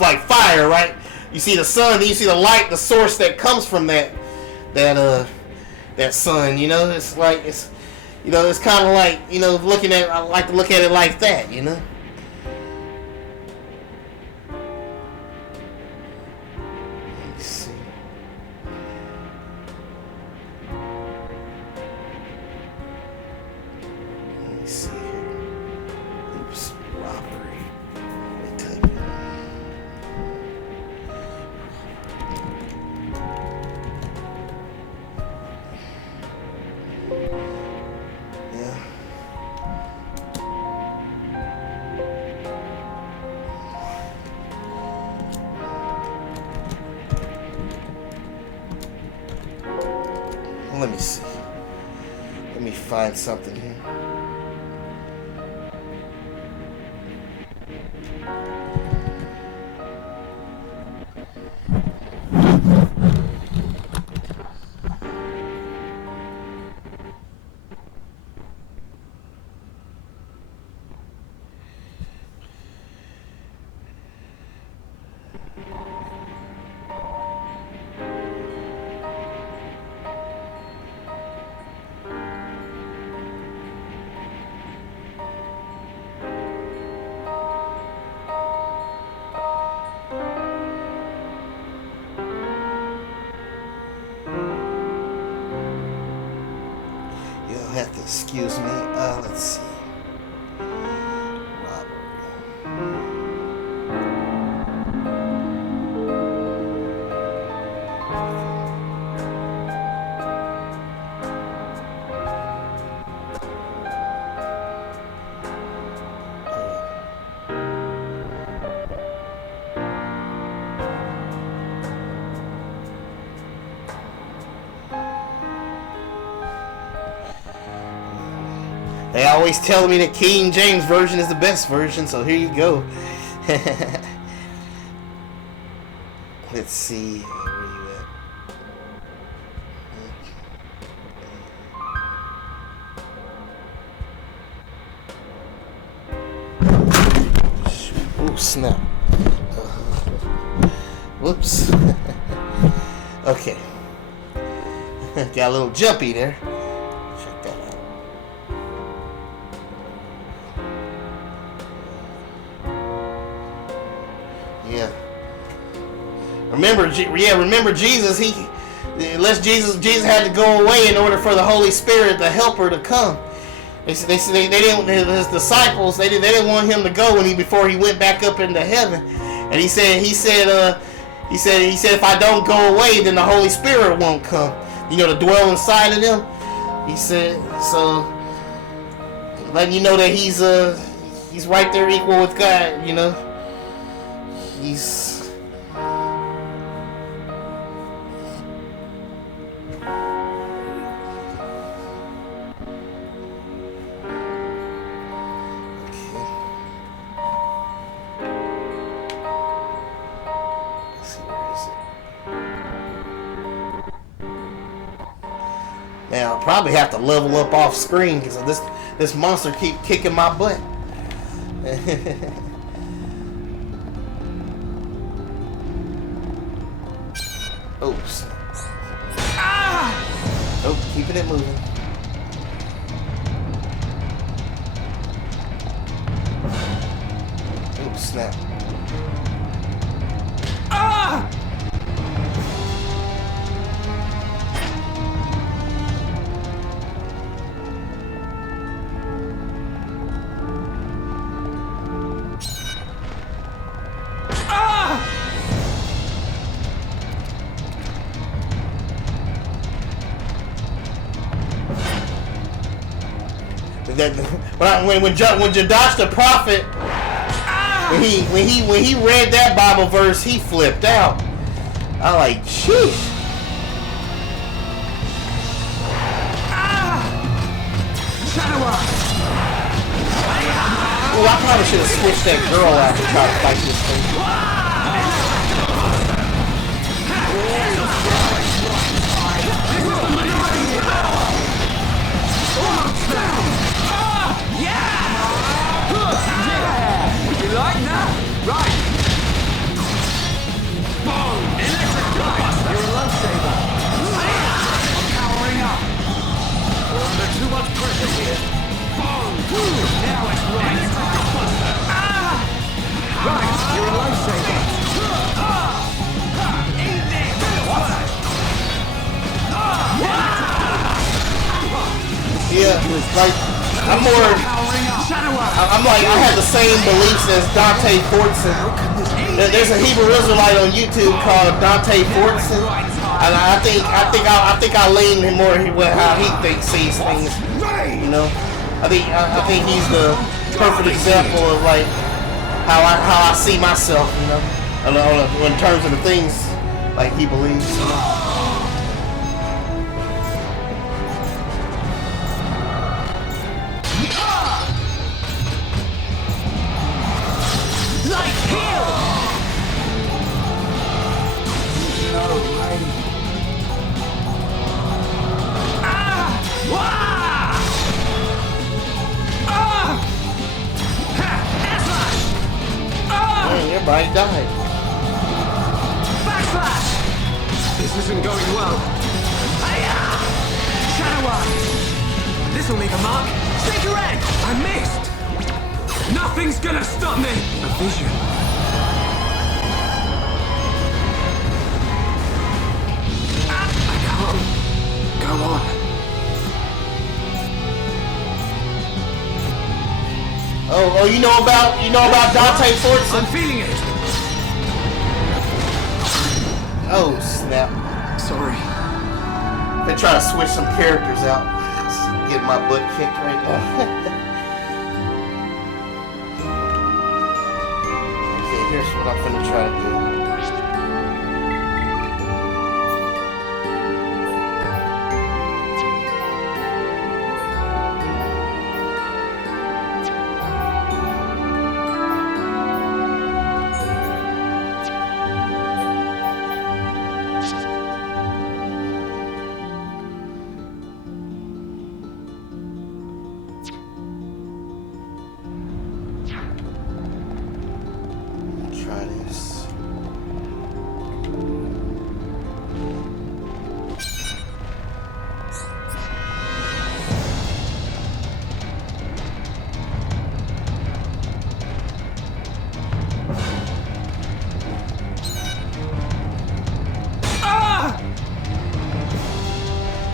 like fire, right? You see the sun, then you see the light, the source that comes from that sun. You know, it's like it's kind of like, I like to look at it like that, you know. Let me see. Let me find something here. You'll have to excuse me. Let's see. They always tell me the King James version is the best version, so here you go. Let's see. Where you at? Ooh, snap. Whoops. Okay. Got a little jumpy there. Check that out. Yeah. Remember Jesus. Jesus had to go away in order for the Holy Spirit, the Helper, to come. They didn't. His disciples they didn't want him to go before he went back up into heaven. And he said if I don't go away, then the Holy Spirit won't come. To dwell inside of them. He said so, letting you know that he's right there equal with God. He's. Now I'll probably have to level up off screen because this monster keep kicking my butt. Oops. Oh, keeping it moving. Oops, snap. When Jadash the prophet, when he read that Bible verse, he flipped out. I like, sheesh. Well, I probably should have switched that girl out to try to fight this thing. Like that? Right. Boom! Electric blockbuster! You're a lifesaver. I'm powering up. We're under too much pressure here. Boom! Now it's right. Electric blockbuster! Right, you're a lifesaver. Eat this! Yeah, like I'm like I have the same beliefs as Dante Fortson. There's a Hebrew Israelite on YouTube called Dante Fortson, and I think I lean more with how he sees things. I think he's the perfect example of like how I see myself. In terms of the things like he believes. isn't going well. Shadow Eye! This'll leave a mark. Shaker Red! I missed! Nothing's gonna stop me! A vision. I can't go on. Oh, you know about Dante Fortson? I'm feeling it! Oh, snap. Sorry. They try to switch some characters out. Get my butt kicked right now. Okay, here's what I'm finna try to do. Try this.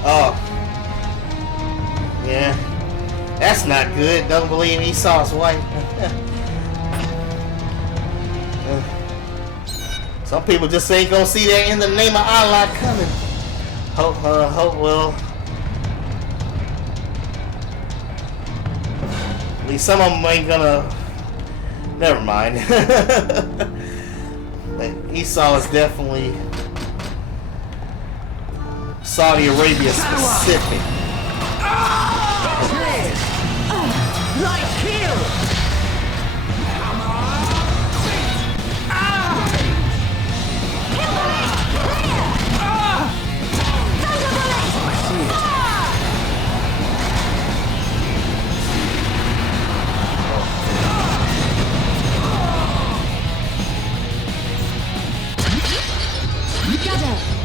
Oh. Yeah. That's not good. Don't believe Esau's white. Some people just ain't gonna see that in the name of Allah coming. Hope well. At least some of them ain't gonna. Never mind. Esau is definitely Saudi Arabia specific. Light kill!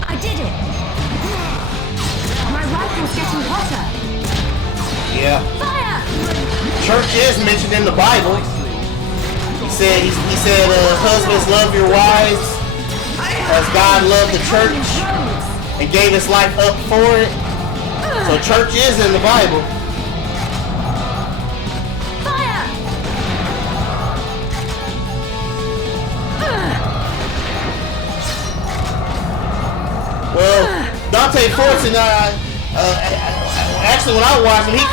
I did it! My rifle's getting hotter! Yeah. Fire! Church is mentioned in the Bible. He said, husbands, love your wives as God loved the church and gave his life up for it. So church is in the Bible. Fire! Well, Dante Fortson, actually, when I watched him, he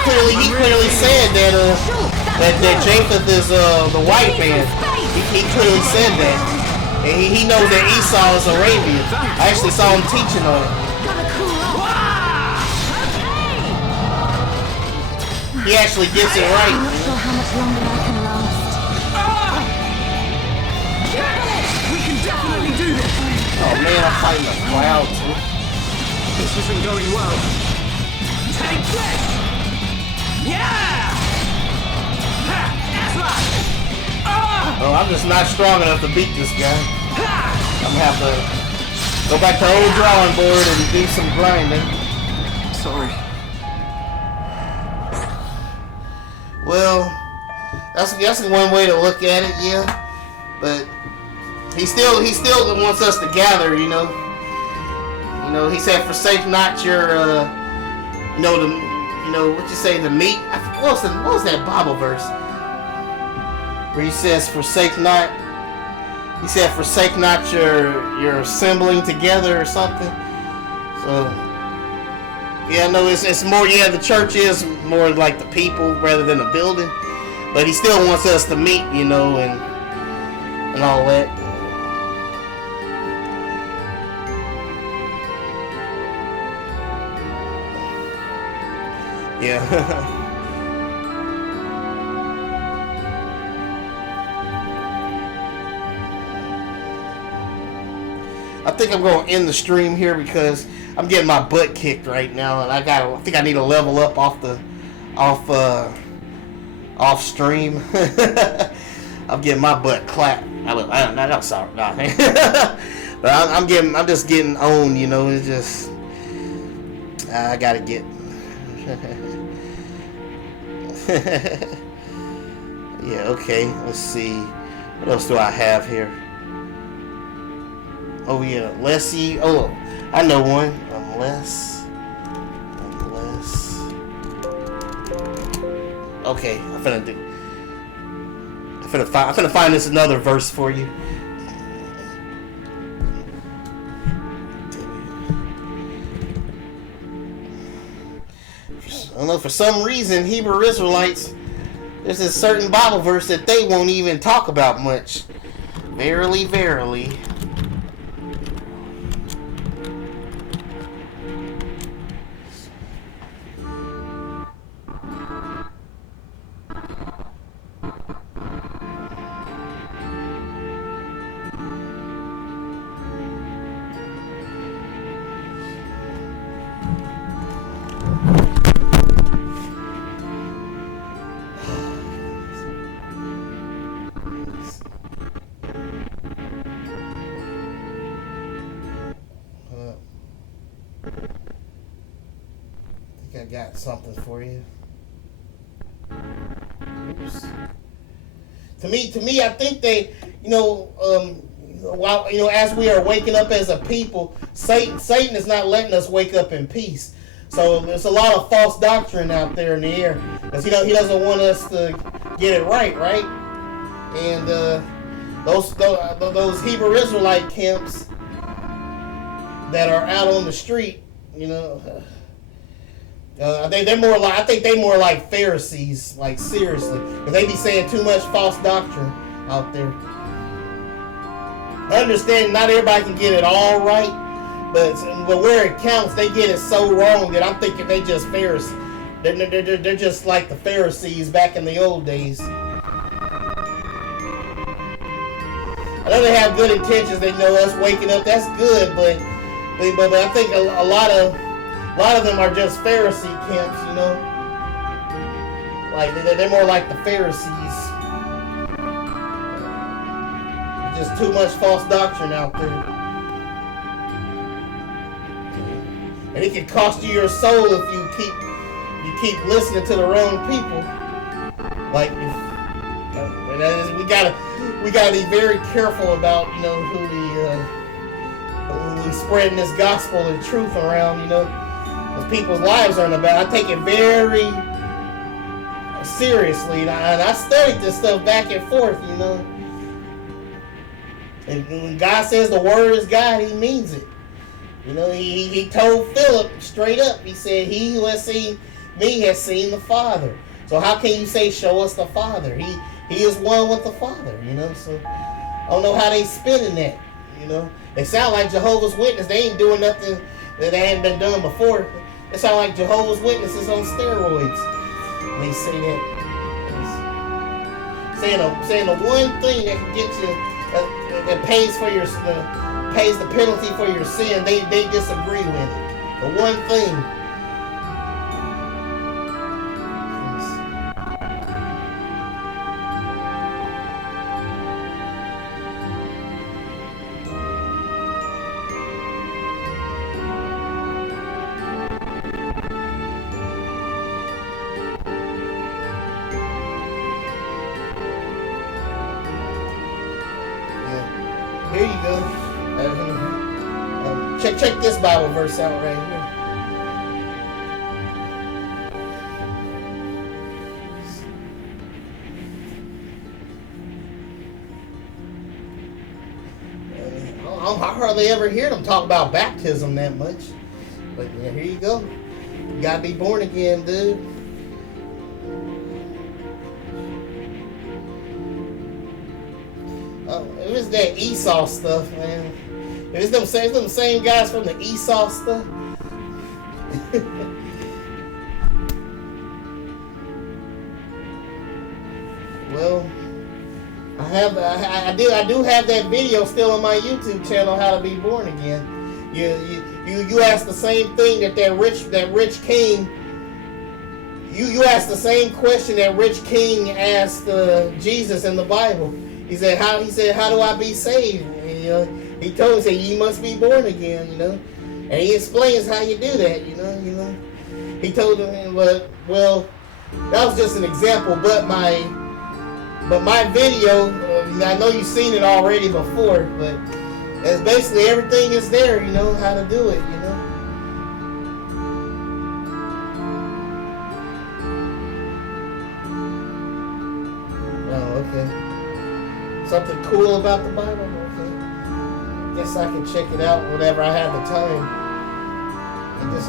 clearly said that Japheth is the white man. He clearly said that, and he knows that Esau is Arabian. I actually saw him teaching on it. Gotta cool off! Okay! He actually gets it right. I'm not sure how much longer I can last. We can definitely do this! Oh man, I'm fighting a cloud too. This isn't going well. Take this! Yeah! Ha! That's right! Oh, I'm just not strong enough to beat this guy. I'm gonna have to go back to the old drawing board and do some grinding. Sorry. Well, that's one way to look at it, yeah. But he still wants us to gather, you know. You know, he said, "Forsake not your, what you say, the meat." I forget, what was that Bible verse where he says, "Forsake not." He said, "Forsake not your assembling together" or something. So, yeah, no, it's more. Yeah, the church is more like the people rather than a building, but he still wants us to meet, you know, and all that. Yeah. I think I'm going to end the stream here because I'm getting my butt kicked right now, and I think I need to level up off stream. I'm getting my butt clapped. I'm sorry. Nah. But I'm just getting owned, you know. It's just I gotta get. Yeah, okay. Let's see. What else do I have here? Oh yeah, Lessie. Oh, I know one. Unless. Okay, I'm finna find this another verse for you. I don't know, for some reason, Hebrew Israelites, there's this certain Bible verse that they won't even talk about much. Verily, verily. I got something for you. Oops. To me, I think they, while as we are waking up as a people, Satan is not letting us wake up in peace. So there's a lot of false doctrine out there in the air, because he doesn't want us to get it right? And those Hebrew Israelite camps that are out on the street, I think they're more like Pharisees, like seriously, because they be saying too much false doctrine out there. I understand not everybody can get it all right, but where it counts, they get it so wrong that I'm thinking they just Pharisees. They're just like the Pharisees back in the old days. I know they have good intentions. They know us waking up. That's good, but I think a lot of them are just Pharisee camps, Like they're more like the Pharisees. Just too much false doctrine out there, and it can cost you your soul if you keep listening to the wrong people. Like we gotta be very careful about who we spreading this gospel and truth around. Because people's lives aren't about. I take it very seriously, and I studied this stuff back and forth, And when God says the word is God, He means it. He told Philip straight up. He said, "He who has seen me has seen the Father." So how can you say, "Show us the Father"? He is one with the Father. So I don't know how they spinning that. They sound like Jehovah's Witnesses. They ain't doing nothing that they hadn't been done before. They sound like Jehovah's Witnesses on steroids. And they say that. Saying the one thing that can get you, that pays the penalty for your sin, they disagree with it. The one thing. Here you go. Check this Bible verse out right here. I hardly ever hear them talk about baptism that much. But yeah, here you go. You gotta be born again, dude. It was that Esau stuff, man. It's them same guys from the Esau stuff. Well, I do have that video still on my YouTube channel, How to Be Born Again. You asked the same thing that rich king. You asked the same question that rich king asked Jesus in the Bible. He said, how do I be saved? He told us that you must be born again, you know. And he explains how you do that, you know. He told him, well, that was just an example, but my video, I know you've seen it already before, but it's basically everything is there, you know, how to do it, you know. Oh, okay. Something cool about the Bible? Okay. Guess I can check it out whenever I have the time. And just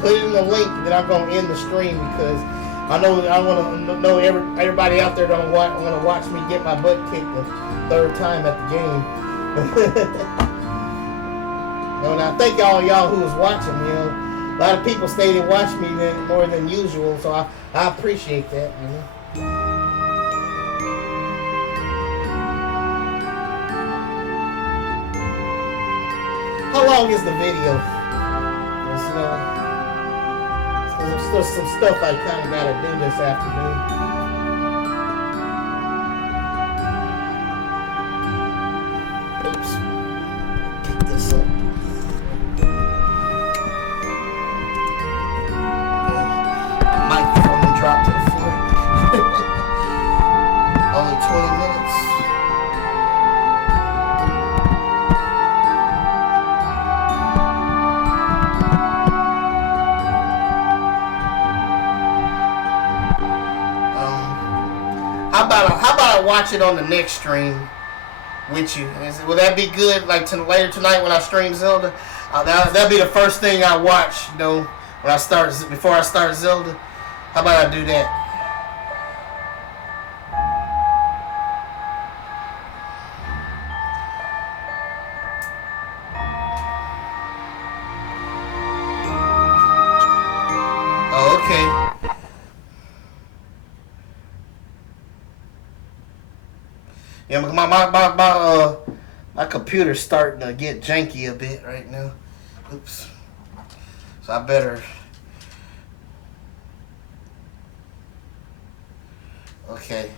put it in the link that I'm going to end the stream, because I want to know everybody out there don't want to watch me get my butt kicked the third time at the game. And I thank all y'all who was watching. You know, a lot of people stayed and watched me more than usual, so I appreciate that. You know. How long is the video? There's still some stuff I kind of got to do this afternoon. Oops. Pick this up. Microphone dropped to the floor. Only 20 minutes. How about I watch it on the next stream with you? Will that be good? Like later tonight when I stream Zelda, that'll be the first thing I watch. You know, before I start Zelda. How about I do that? Oh, okay. Yeah, my computer's starting to get janky a bit right now. Oops. So I better. Okay.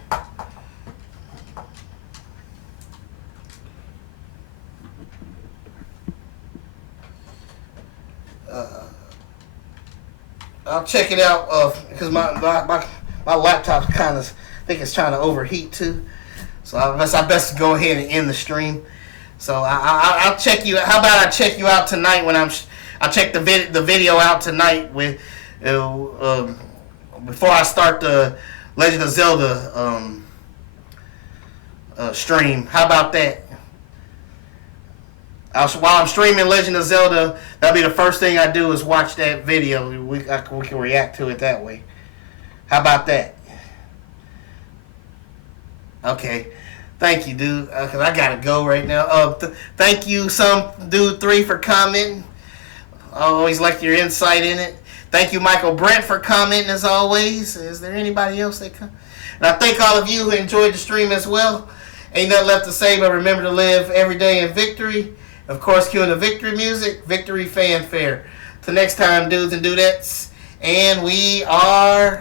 I'll check it out because my laptop's kind of, I think it's trying to overheat too. So I best go ahead and end the stream. So I'll check you. How about I check you out tonight when I'll check the video out tonight with before I start the Legend of Zelda stream. How about that? While I'm streaming Legend of Zelda, that'll be the first thing I do is watch that video. We can react to it that way. How about that? Okay. Thank you, dude. Cause I gotta go right now. Thank you, some dude 3 for commenting. I always like your insight in it. Thank you, Michael Brent, for commenting as always. Is there anybody else that come? And I thank all of you who enjoyed the stream as well. Ain't nothing left to say, but remember to live every day in victory. Of course, cueing the victory music, victory fanfare. Till next time, dudes and dudettes. And we are